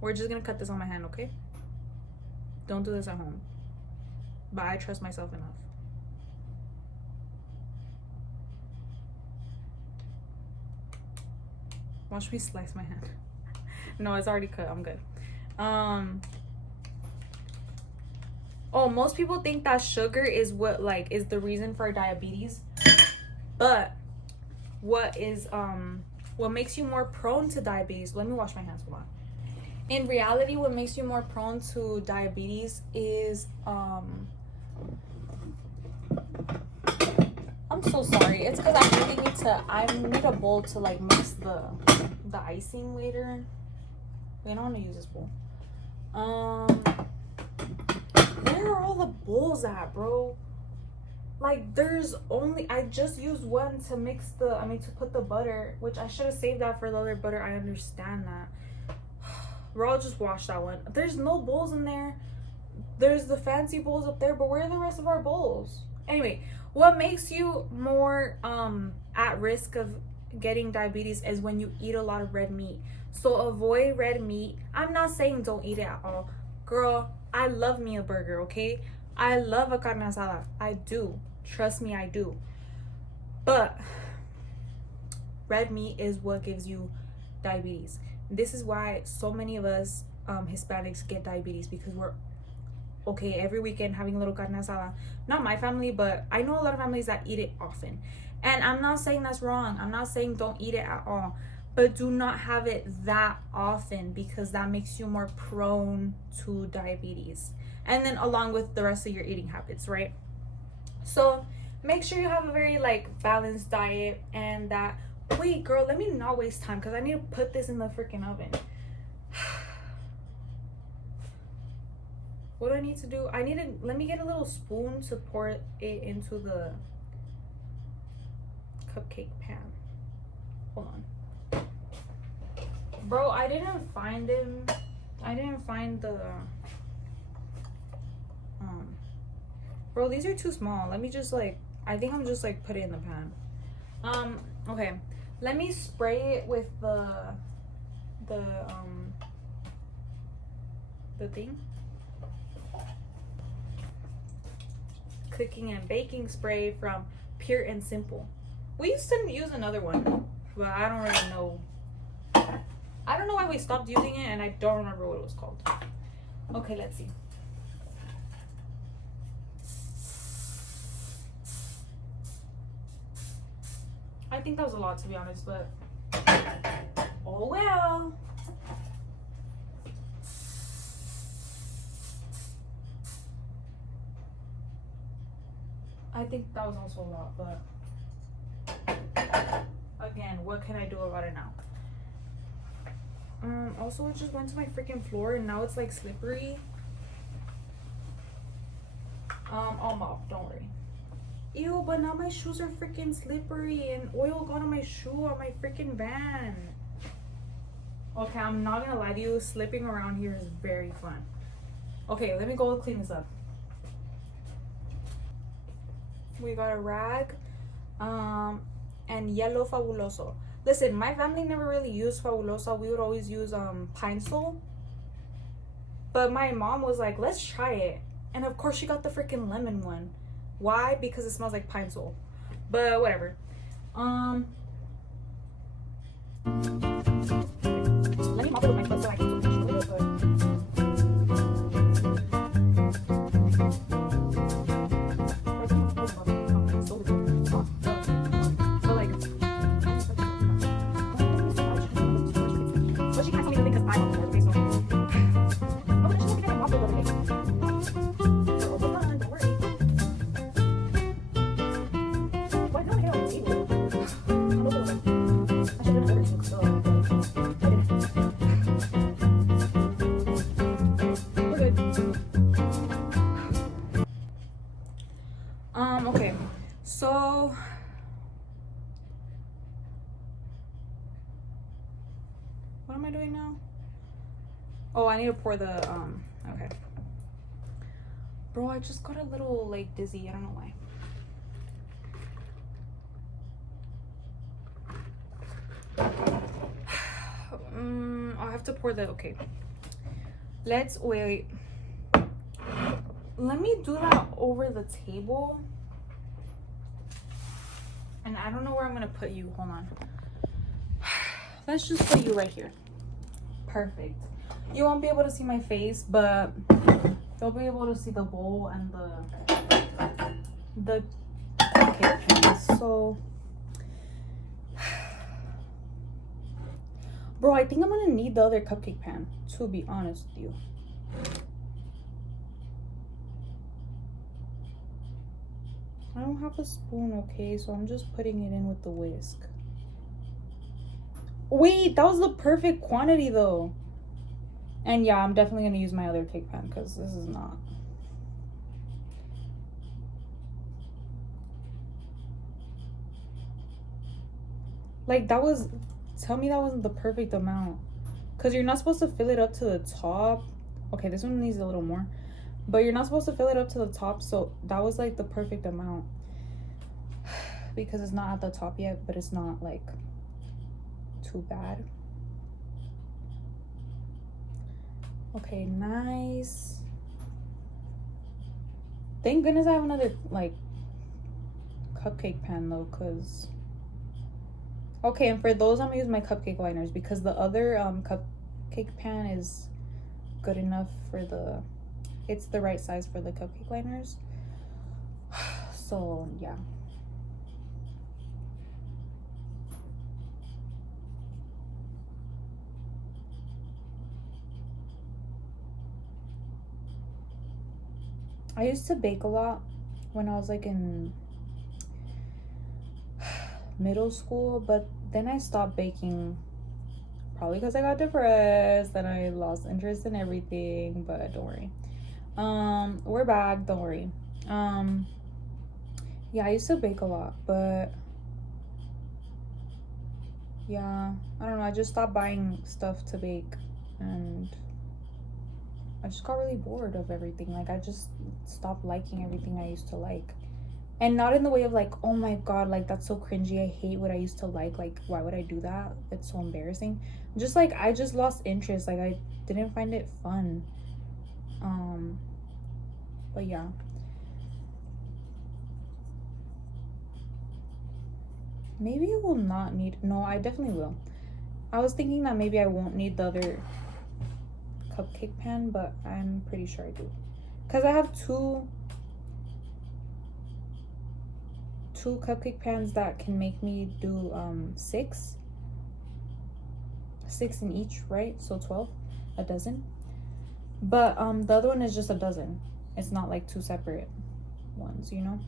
we're just gonna cut this on my hand, okay? Don't do this at home. But I trust myself enough. Watch me slice my hand. No, it's already cut. I'm good. Oh, most people think that sugar is what like is the reason for diabetes. But what makes you more prone to diabetes? Let me wash my hands. Hold on. In reality, what makes you more prone to diabetes is I'm so sorry. It's because I need a bowl to like mix the icing later. Wait, I don't want to use this bowl. Where are all the bowls at, bro? Like, there's only, I just used one to to put the butter, which I should have saved that for the other butter. I understand that. Bro, I'll just wash that one. There's no bowls in there. There's the fancy bowls up there, but where are the rest of our bowls? Anyway, what makes you more at risk of getting diabetes is when you eat a lot of red meat. So avoid red meat. I'm not saying don't eat it at all. Girl, I love me a burger, okay? I love a carne asada. I do. Trust me, I do. But red meat is what gives you diabetes. This is why so many of us Hispanics get diabetes, because we're okay every weekend having a little carne asada. Not my family, but I know a lot of families that eat it often. And I'm not saying that's wrong. I'm not saying don't eat it at all. But do not have it that often, because that makes you more prone to diabetes. And then along with the rest of your eating habits, right? So make sure you have a very like balanced diet, and that, wait girl, let me not waste time because I need to put this in the freaking oven. What do I need to do? Let me get a little spoon to pour it into the cupcake pan. Hold on. Bro, I didn't find the bro, these are too small. Let me just like, I think I'm just like put it in the pan. Okay, let me spray it with the thing, cooking and baking spray from Pure and Simple. We used to use another one, but I don't really know. I don't know why we stopped using it, and I don't remember what it was called. Okay, let's see. I think that was a lot, to be honest, but oh well. I think that was also a lot, but again, what can I do about it now? Also, it just went to my freaking floor, and now it's like slippery. I'll mop, don't worry. Ew, but now my shoes are freaking slippery, and oil got on my shoe on my freaking van. Okay, I'm not gonna lie to you, slipping around here is very fun. Okay, let me go clean this up. We got a rag, and yellow Fabuloso. Listen, my family never really used Fabuloso. We would always use Pine Sol. But my mom was like, let's try it. And of course she got the freaking lemon one. Why? Because it smells like Pine Sol. But whatever. Let me mop it with my foot so I can do it. Okay, so what am I doing now? Oh, I need to pour the okay. Bro, I just got a little like dizzy. I don't know why. I have to pour the okay. Let's wait. Let me do that over the table. And I don't know where I'm gonna put you. Hold on. Let's just put you right here. Perfect. You won't be able to see my face, but they'll be able to see the bowl and the okay. So, bro, I think I'm gonna need the other cupcake pan, to be honest with you. I don't have a spoon, okay, so I'm just putting it in with the whisk. Wait, that was the perfect quantity though. And yeah, I'm definitely gonna use my other cake pan because this is not. Like that was, tell me that wasn't the perfect amount. Because you're not supposed to fill it up to the top. Okay, this one needs a little more. But you're not supposed to fill it up to the top, so that was like the perfect amount. Because it's not at the top yet, but it's not like too bad. Okay, nice. Thank goodness I have another like cupcake pan though, because okay, and for those I'm gonna use my cupcake liners because the other cupcake pan is good enough for the, it's the right size for the cupcake liners. So yeah. I used to bake a lot when I was like in middle school, but then I stopped baking probably because I got depressed and I lost interest in everything, but don't worry. We're back, don't worry. Yeah, I used to bake a lot, but yeah, I don't know, I just stopped buying stuff to bake and I just got really bored of everything. Like I just stopped liking everything I used to like. And not in the way of like, oh my god, like that's so cringy, I hate what I used to like why would I do that, it's so embarrassing. Just like I just lost interest, like I didn't find it fun. But yeah, maybe I will not need, no, I definitely will. I was thinking that maybe I won't need the other cupcake pan, but I'm pretty sure I do because I have two cupcake pans that can make me do 6 in each, right? So 12, a dozen. But the other one is just a dozen. It's not like 2 separate ones, you know?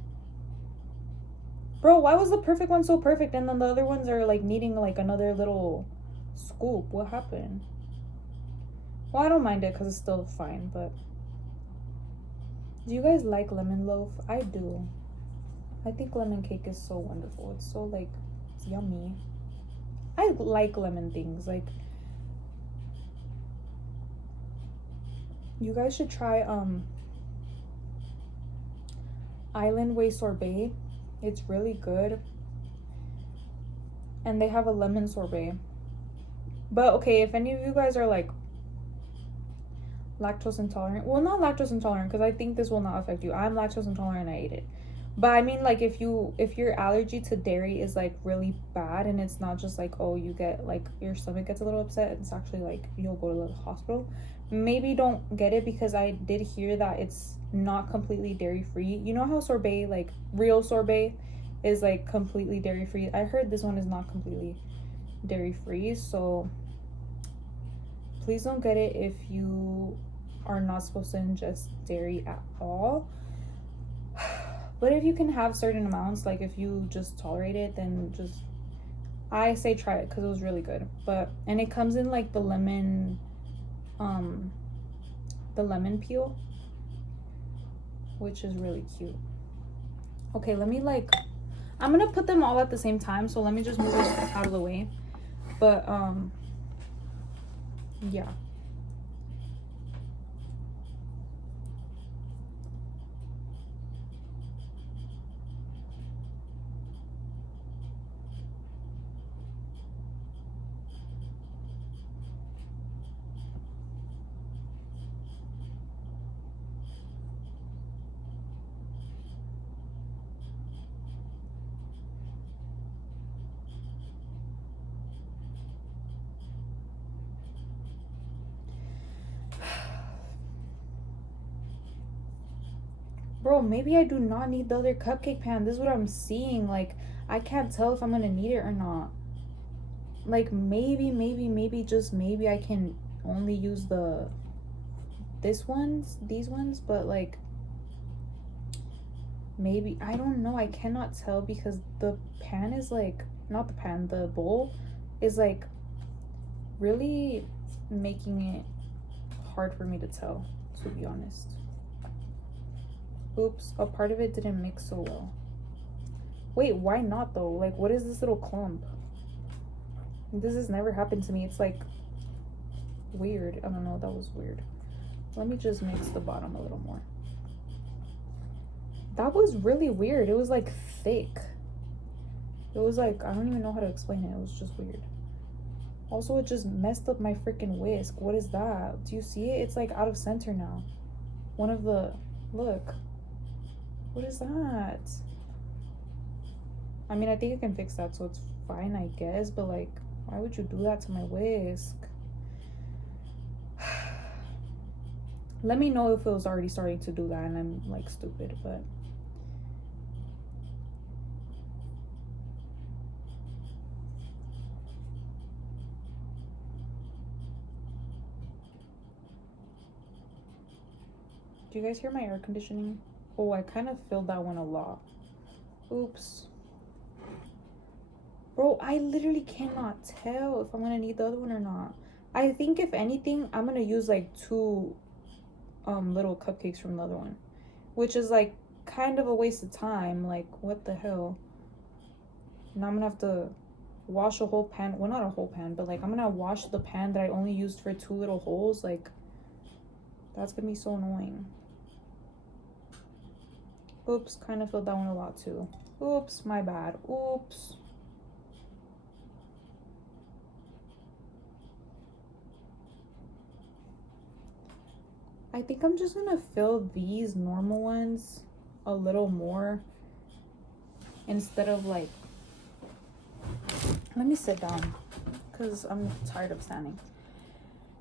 Bro, why was the perfect one so perfect and then the other ones are like needing like another little scoop? What happened? Well, I don't mind it because it's still fine, but do you guys like lemon loaf? I do. I think lemon cake is so wonderful. It's so like, it's yummy. I like lemon things. Like, you guys should try Island Way sorbet. It's really good. And they have a lemon sorbet. But okay, if any of you guys are like lactose intolerant, well, not lactose intolerant because I think this will not affect you. I'm lactose intolerant, I ate it. But I mean, like, if your allergy to dairy is like really bad and it's not just like, oh, you get like your stomach gets a little upset, it's actually like you'll go to the hospital, maybe don't get it, because I did hear that it's not completely dairy free. You know how sorbet, like real sorbet, is like completely dairy free? I heard this one is not completely dairy free, so please don't get it if you are not supposed to ingest dairy at all. But if you can have certain amounts, like if you just tolerate it, then just, I say try it because it was really good. But, and it comes in like the lemon peel, which is really cute. Okay, let me like, I'm gonna put them all at the same time, so let me just move this out of the way. But yeah. Bro, maybe I do not need the other cupcake pan. This is what I'm seeing. Like, I can't tell if I'm gonna need it or not. Like, maybe, just maybe I can only use these ones, but like, maybe, I don't know. I cannot tell because the pan is like, not the pan, the bowl is like really making it hard for me to tell, to be honest. Oops, a part of it didn't mix so well. Wait, why not though? Like, what is this little clump? This has never happened to me. It's like weird. I don't know, that was weird. Let me just mix the bottom a little more. That was really weird. It was like thick. It was like, I don't even know how to explain it. It was just weird. Also, it just messed up my freaking whisk. What is that? Do you see it? It's like out of center now. One of the, look. What is that? I mean, I think I can fix that, so it's fine, I guess. But like, why would you do that to my whisk? Let me know if it was already starting to do that and I'm like stupid, but do you guys hear my air conditioning? Oh, I kind of filled that one a lot. Oops. Bro, I literally cannot tell if I'm gonna need the other one or not. I think if anything, I'm gonna use like 2 little cupcakes from the other one, which is like kind of a waste of time. Like, what the hell? Now I'm gonna have to wash a whole pan. Well, not a whole pan, but like I'm gonna wash the pan that I only used for 2 little holes. Like, that's gonna be so annoying. Oops, kind of filled that one a lot too. Oops, my bad. Oops. I think I'm just gonna fill these normal ones a little more instead of like, let me sit down because I'm tired of standing.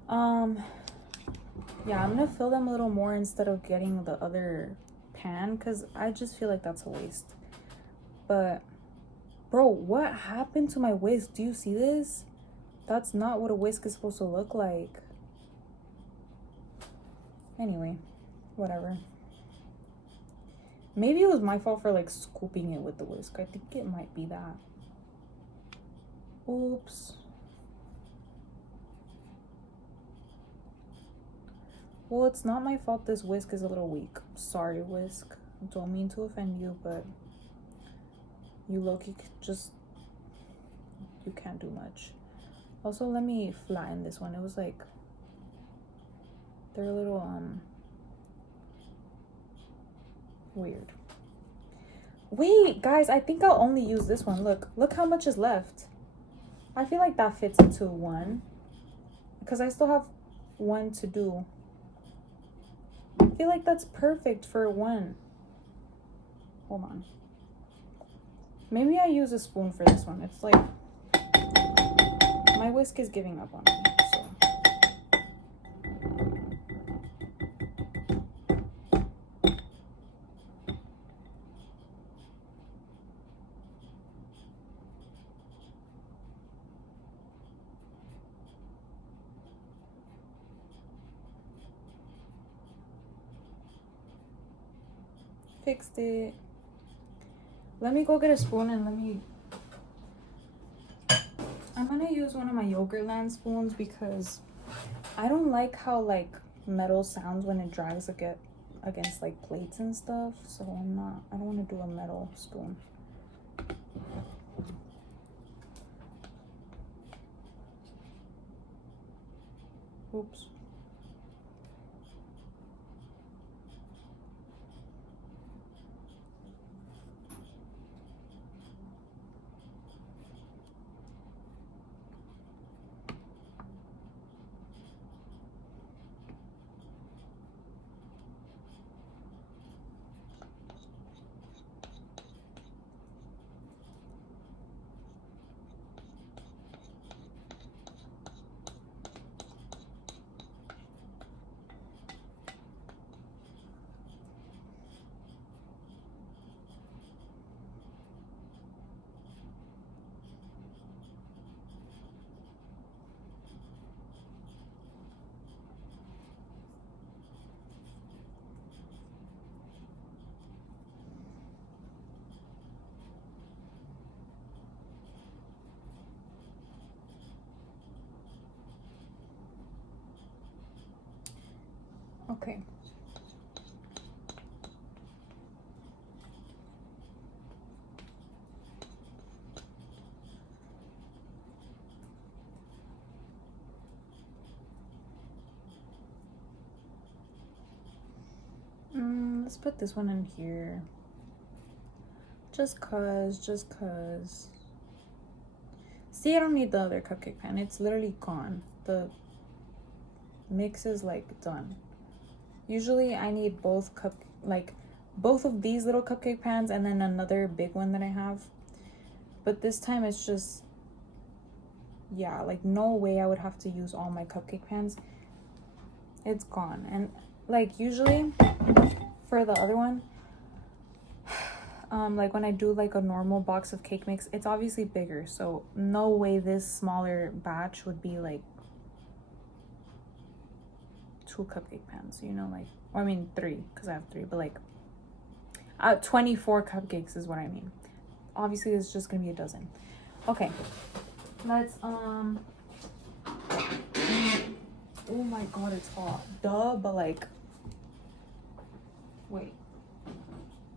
Yeah, I'm gonna fill them a little more instead of getting the other pan because I just feel like that's a waste. But bro, what happened to my whisk? Do you see this? That's not what a whisk is supposed to look like. Anyway, whatever. Maybe it was my fault for like scooping it with the whisk. I think it might be that. Oops. Well, it's not my fault this whisk is a little weak. Sorry, whisk. Don't mean to offend you, but you low-key just, you can't do much. Also, let me flatten this one. It was like, they're a little weird. Wait, guys, I think I'll only use this one. Look how much is left. I feel like that fits into one because I still have one to do. I feel like that's perfect for one. Hold on. Maybe I use a spoon for this one. It's like, my whisk is giving up on me, so. Fixed it. Let me go get a spoon and I'm gonna use one of my Yogurtland spoons because I don't like how like metal sounds when it dries against like plates and stuff, so I don't want to do a metal spoon. Oops. Okay. Let's put this one in here. Just cause. See, I don't need the other cupcake pan. It's literally gone. The mix is like done. Usually I need both of these little cupcake pans and then another big one that I have. But this time it's just, yeah, like no way I would have to use all my cupcake pans. It's gone. And like usually for the other one, like when I do like a normal box of cake mix, it's obviously bigger. So no way this smaller batch would be like 2 cupcake pans, you know, like, or I mean 3, because I have 3, but like 24 cupcakes is what I mean. Obviously it's just gonna be a dozen. Okay, let's oh my god, it's hot, duh. But like, wait,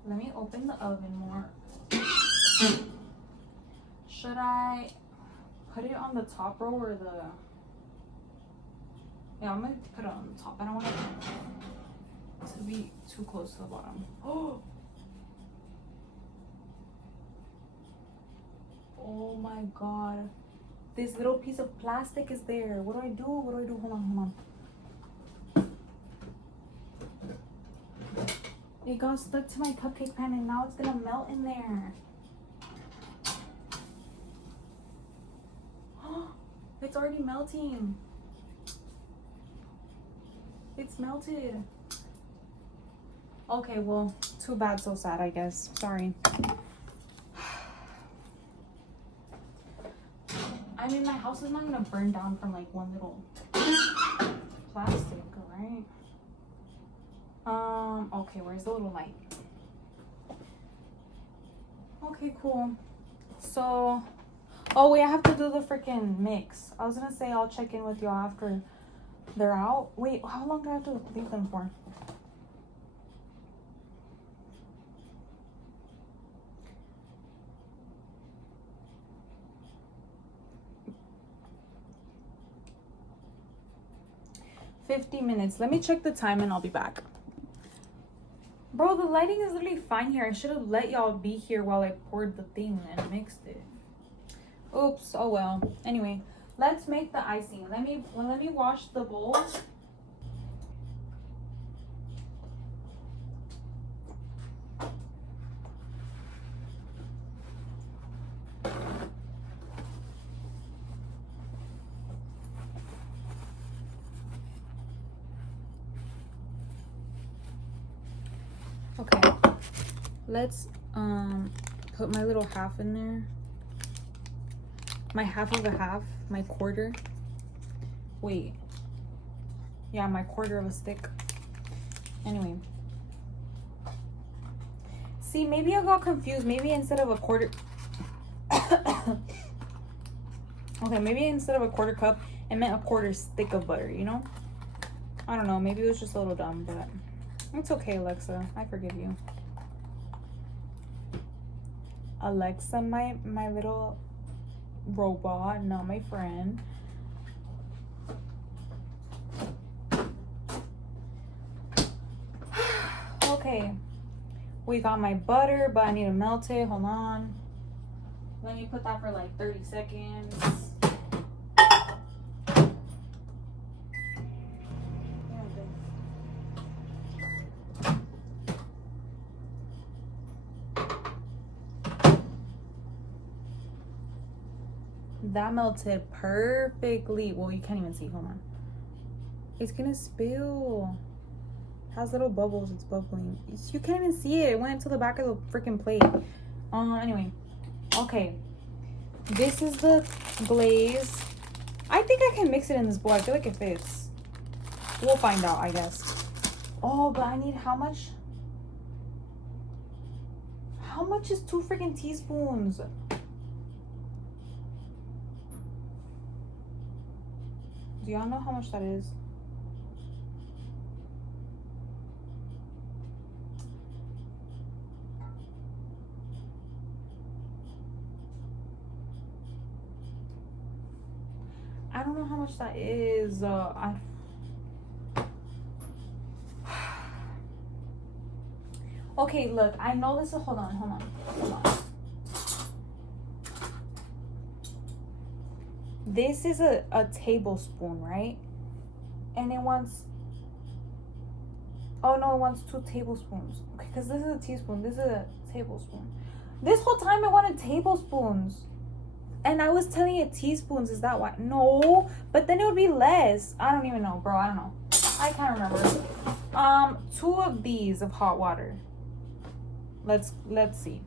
let me open the oven more. Should I put it on the top row or the, yeah, I'm gonna put it on the top. I don't want it to be too close to the bottom. Oh my god, this little piece of plastic is there. What do I do? Hold on. It got stuck to my cupcake pan and now it's gonna melt in there. It's already melting. It's melted. Okay, well, too bad, so sad, I guess. Sorry. I mean, my house is not gonna burn down from like one little plastic, right? Okay, where's the little light? Okay, cool. So, oh wait, I have to do the freaking mix. I was gonna say I'll check in with y'all after they're out. Wait, how long do I have to leave them for? $50 minutes. Let me check the time and I'll be back. Bro, the lighting is literally fine here. I should have let y'all be here while I poured the thing and mixed it. Oops, oh well. Anyway, let's make the icing. Let me wash the bowl. Okay, let's put my little half in there. My half of a half, my quarter. Wait, yeah, my quarter of a stick. Anyway, see, maybe I got confused. Maybe instead of a quarter okay, maybe instead of a quarter cup, it meant a quarter stick of butter, you know? I don't know, maybe it was just a little dumb, but It's okay, Alexa. I forgive you. Alexa, my little robot, not my friend. Okay. We got my butter, but I need to melt it. Hold on. Let me put that for like 30 seconds. That melted perfectly. Well, you can't even see. Hold on. It's gonna spill. It has little bubbles. It's bubbling. You can't even see it. It went into the back of the freaking plate. Anyway. Okay. This is the glaze. I think I can mix it in this bowl. I feel like it fits. We'll find out, I guess. Oh, but I need how much? How much is 2 freaking teaspoons? Do y'all know how much that is? I don't know how much that is. Okay, look. I know this is. Hold on. This is a tablespoon, right? And it wants. Oh no, it wants 2 tablespoons. Okay, because this is a teaspoon. This is a tablespoon. This whole time I wanted tablespoons. And I was telling it teaspoons. Is that why? No, but then it would be less. I don't even know, bro. I don't know. I can't remember. 2 of these of hot water. Let's see.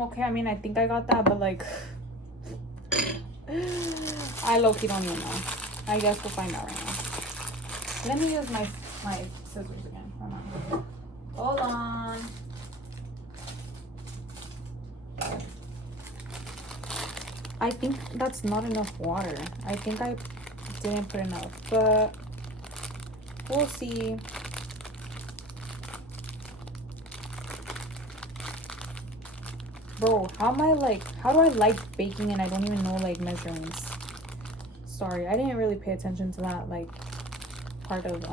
Okay, I mean, I think I got that, but like, I low-key don't even know. I guess we'll find out right now. Let me use my scissors again. Hold on. I think that's not enough water. I think I didn't put enough, but we'll see. Bro, how do I like baking and I don't even know like measurements? Sorry, I didn't really pay attention to that like part of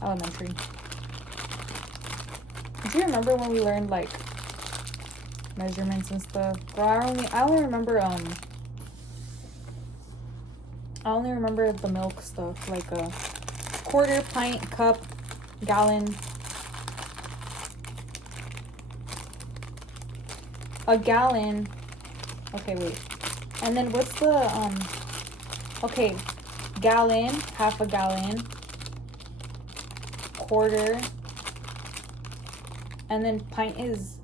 elementary. Do you remember when we learned like measurements and stuff? Bro, I only remember the milk stuff, like a quarter, pint, cup, gallon. A gallon. Okay, wait. And then what's the okay, gallon, half a gallon, quarter, and then pint is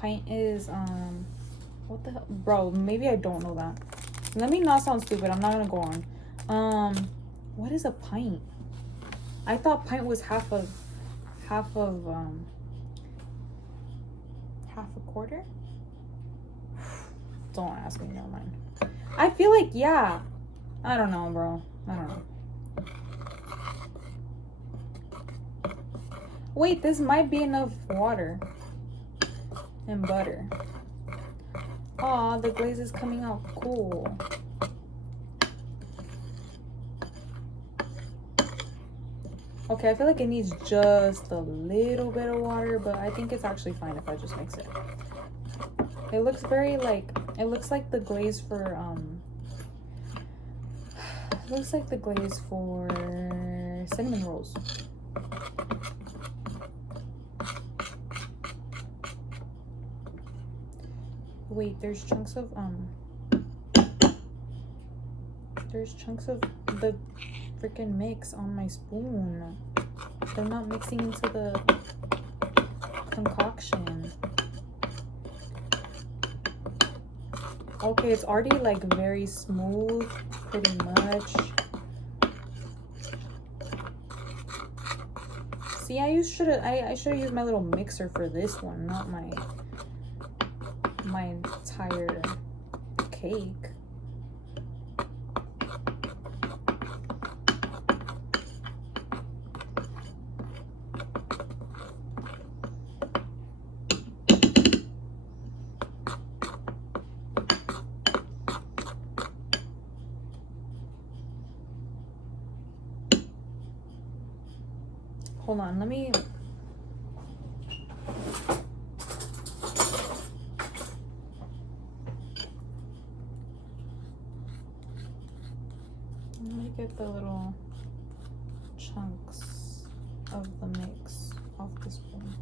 what the hell? Bro, maybe I don't know that. Let me not sound stupid. I'm not gonna go on. What is a pint? I thought pint was half of half a quarter? Don't ask me, never mind. I feel like, yeah. I don't know, bro. I don't know. Wait, this might be enough water and butter. Aw, the glaze is coming out cool. Okay, I feel like it needs just a little bit of water, but I think it's actually fine if I just mix it. It looks very like, it looks like the glaze for, it looks like the glaze for cinnamon rolls. Wait, there's chunks of, There's chunks of the freaking mix on my spoon. They're not mixing into the concoction. Okay, it's already like very smooth, pretty much. See, I should have used my little mixer for this one, not my entire cake. Hold on, let me get the little chunks of the mix off the spoon.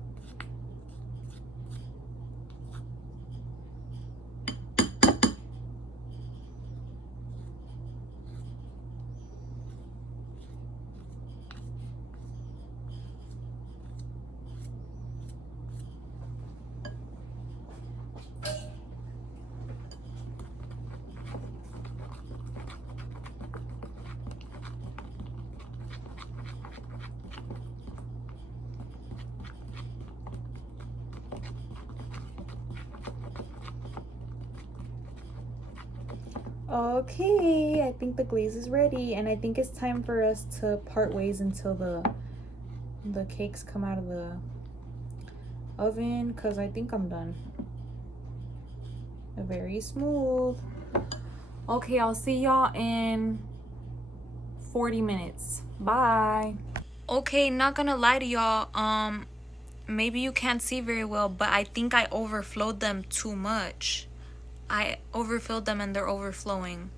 Okay, I think the glaze is ready, and I think it's time for us to part ways until the cakes come out of the oven, because I think I'm done. Very smooth. Okay, I'll see y'all in 40 minutes. Bye. Okay, not gonna lie to y'all, maybe you can't see very well, but I think I overflowed them too much. I overfilled them and they're overflowing.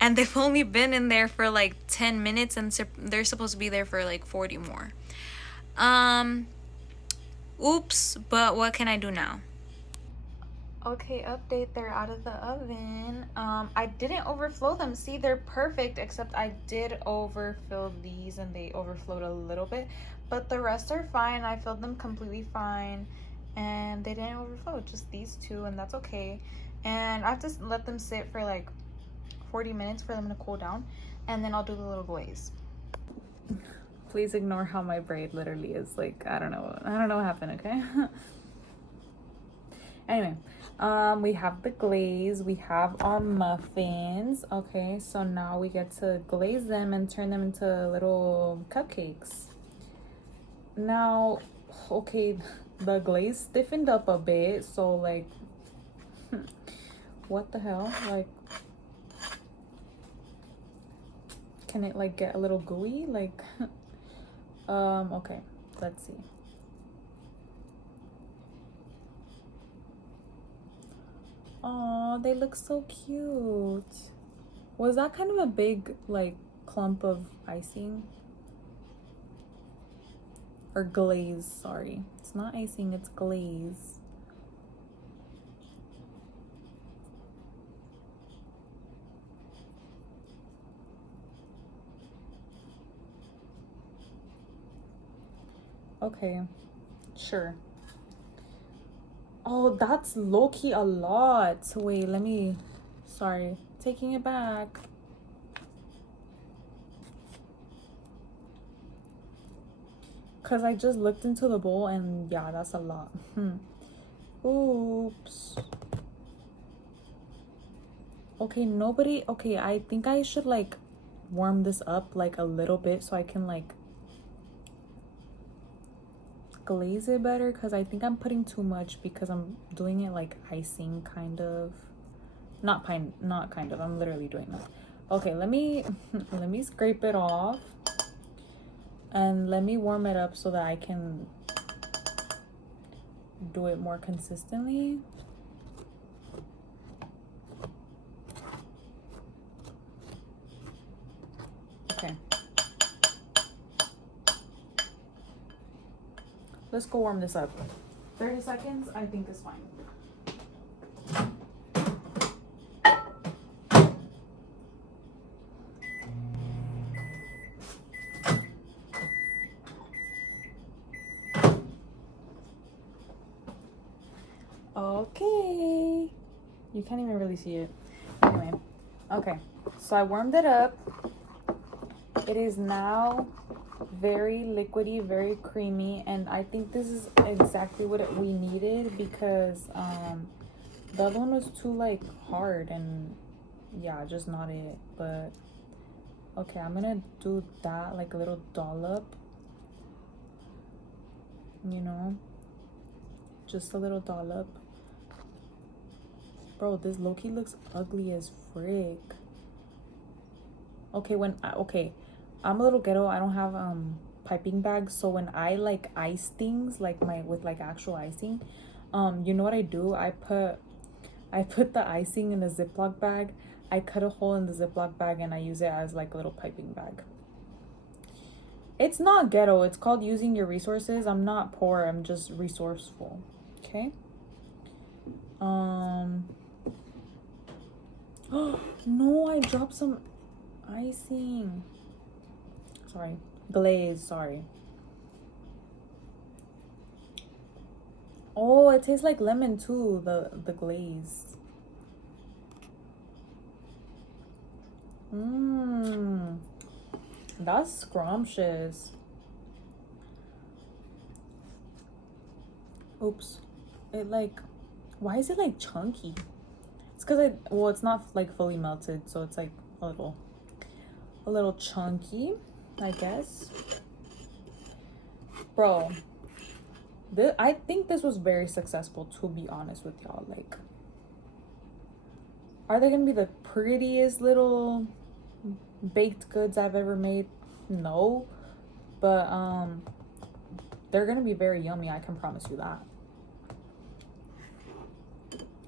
And they've only been in there for like 10 minutes and they're supposed to be there for like 40 more. Oops, but what can I do now? Okay, update, they're out of the oven. I didn't overflow them. See, they're perfect, except I did overfill these and they overflowed a little bit. But the rest are fine. I filled them completely fine. And they didn't overflow, just these two, and that's okay. And I have to let them sit for like 40 minutes for them to cool down, and then I'll do the little glaze. Please ignore how my braid literally is like, I don't know what happened, okay? Anyway, we have the glaze, we have our muffins. Okay, so now we get to glaze them and turn them into little cupcakes. Now, okay, the glaze stiffened up a bit, so like what the hell, like, can it like get a little gooey, like okay, let's see. Oh, they look so cute. Was that kind of a big like clump of icing? Or glaze, sorry. It's not icing, it's glaze. Okay, sure. Oh, that's low-key a lot. Wait, let me, sorry, taking it back. Because I just looked into the bowl and yeah, that's a lot. Oops. Okay, okay, I think I should like warm this up like a little bit so I can like glaze it better, because I think I'm putting too much because I'm doing it like icing kind of. Not kind of, I'm literally doing that. Okay, let me scrape it off. And let me warm it up so that I can do it more consistently. Okay. Let's go warm this up. 30 seconds, I think is fine. Okay. You can't even really see it. Anyway. Okay. So I warmed it up. It is now very liquidy, very creamy, and I think this is exactly what we needed because the other one was too like hard and yeah, just not it. But okay, I'm gonna do that, like a little dollop, you know, just a little dollop. Bro, this low-key looks ugly as frick. Okay, I'm a little ghetto. I don't have piping bags, so when I like ice things like with like actual icing, you know what I do? I put the icing in a Ziploc bag. I cut a hole in the Ziploc bag and I use it as like a little piping bag. It's not ghetto. It's called using your resources. I'm not poor. I'm just resourceful. Okay. No, I dropped some icing. Sorry. Glaze, sorry. Oh, it tastes like lemon too, the glaze. That's scrumptious. Oops. It like, why is it like chunky? It's because it's not like fully melted, so it's like a little chunky, I guess. Bro, I think this was very successful, to be honest with y'all. Like, are they gonna be the prettiest little baked goods I've ever made? No, but they're gonna be very yummy, I can promise you that.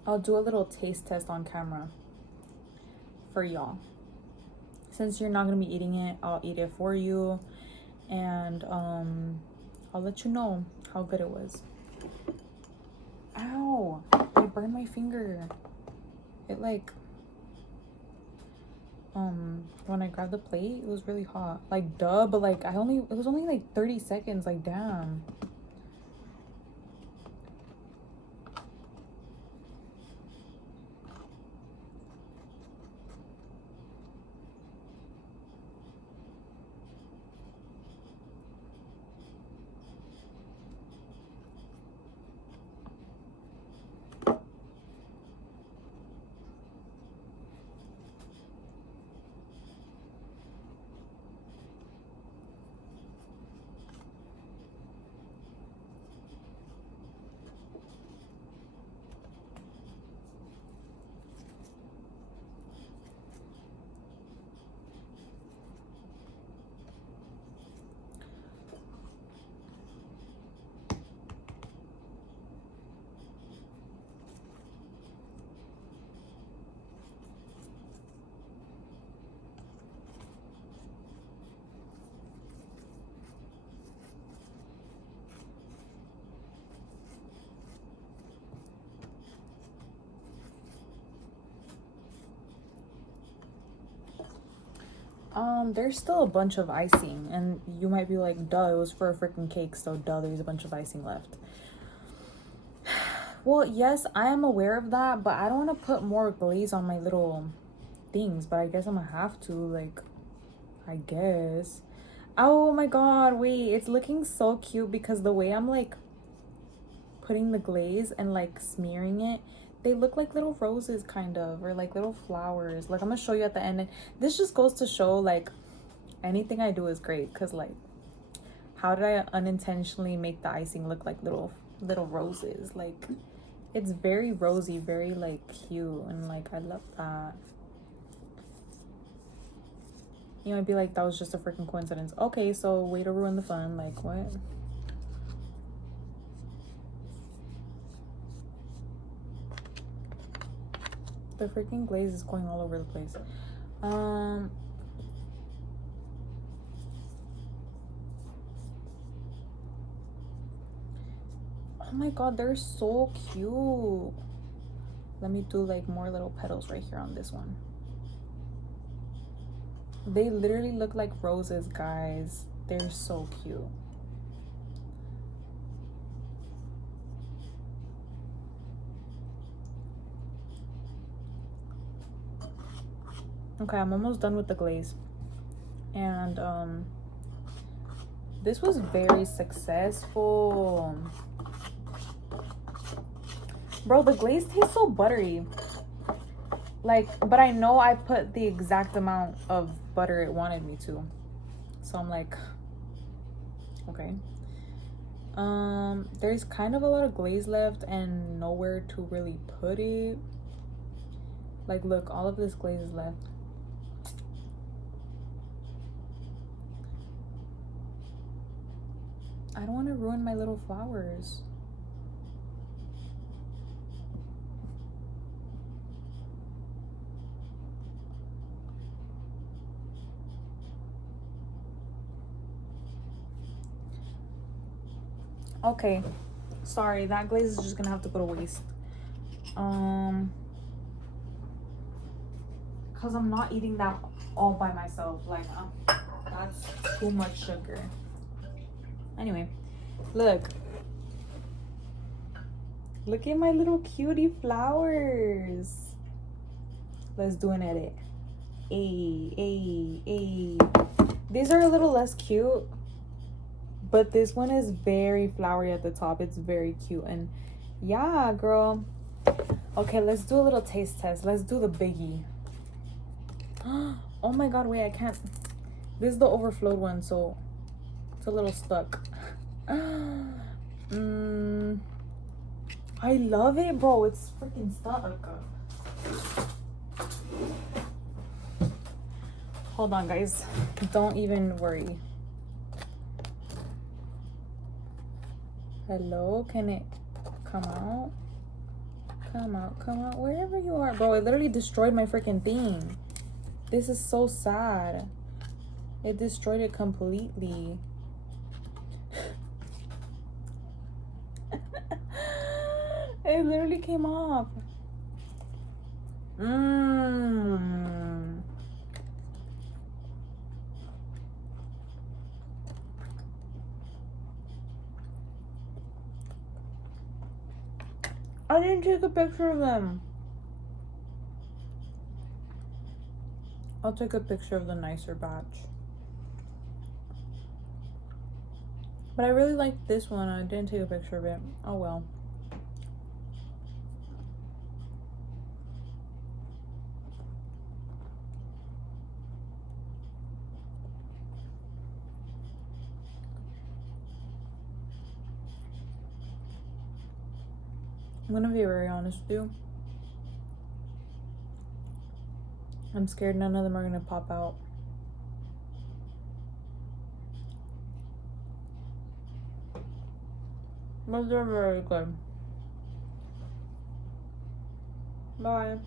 I'll do a little taste test on camera for y'all. Since you're not gonna be eating it, I'll eat it for you, and I'll let you know how good it was. Ow, I burned my finger. It like when I grabbed the plate, it was really hot. Like duh, but like it was only like 30 seconds, like damn. There's still a bunch of icing, and you might be like, duh, it was for a freaking cake, so duh, there's a bunch of icing left. Well, yes, I am aware of that, but I don't want to put more glaze on my little things, but I guess I'm gonna have to, like, I guess. Oh my god, wait, it's looking so cute because the way I'm like putting the glaze and like smearing it, they look like little roses kind of, or like little flowers. Like I'm gonna show you at the end, and this just goes to show like anything I do is great, because like how did I unintentionally make the icing look like little roses? Like it's very rosy, very like cute, and like I love that. You might be like, that was just a freaking coincidence. Okay, so way to ruin the fun. Like what? The freaking glaze is going all over the place. Oh my god, they're so cute. Let me do like more little petals right here on this one. They literally look like roses, guys. They're so cute. Okay, I'm almost done with the glaze. And this was very successful. Bro, the glaze tastes so buttery. Like, but I know I put the exact amount of butter it wanted me to. So I'm like, okay. There's kind of a lot of glaze left and nowhere to really put it. Like, look, all of this glaze is left. I don't want to ruin my little flowers. Okay, sorry, that glaze is just gonna have to go to waste. Cause I'm not eating that all by myself. Like, that's too much sugar. Anyway, look at my little cutie flowers. Let's do an edit. Ay. These are a little less cute, but this one is very flowery at the top. It's very cute. And yeah, girl. Okay, let's do a little taste test. Let's do the biggie. Oh my god, wait, I can't. This is the overflowed one, so it's a little stuck. I love it, bro. It's freaking stuck. Hold on, guys. Don't even worry. Hello, can it come out? Come out, wherever you are. Bro, it literally destroyed my freaking thing. This is so sad. It destroyed it completely. It literally came off. I didn't take a picture of them. I'll take a picture of the nicer batch. But I really like this one. I didn't take a picture of it. Oh well. I'm gonna be very honest with you. I'm scared none of them are gonna pop out. But they're very good. Bye.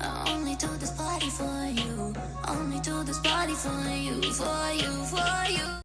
I only do this party for you. Only do this party for you, for you.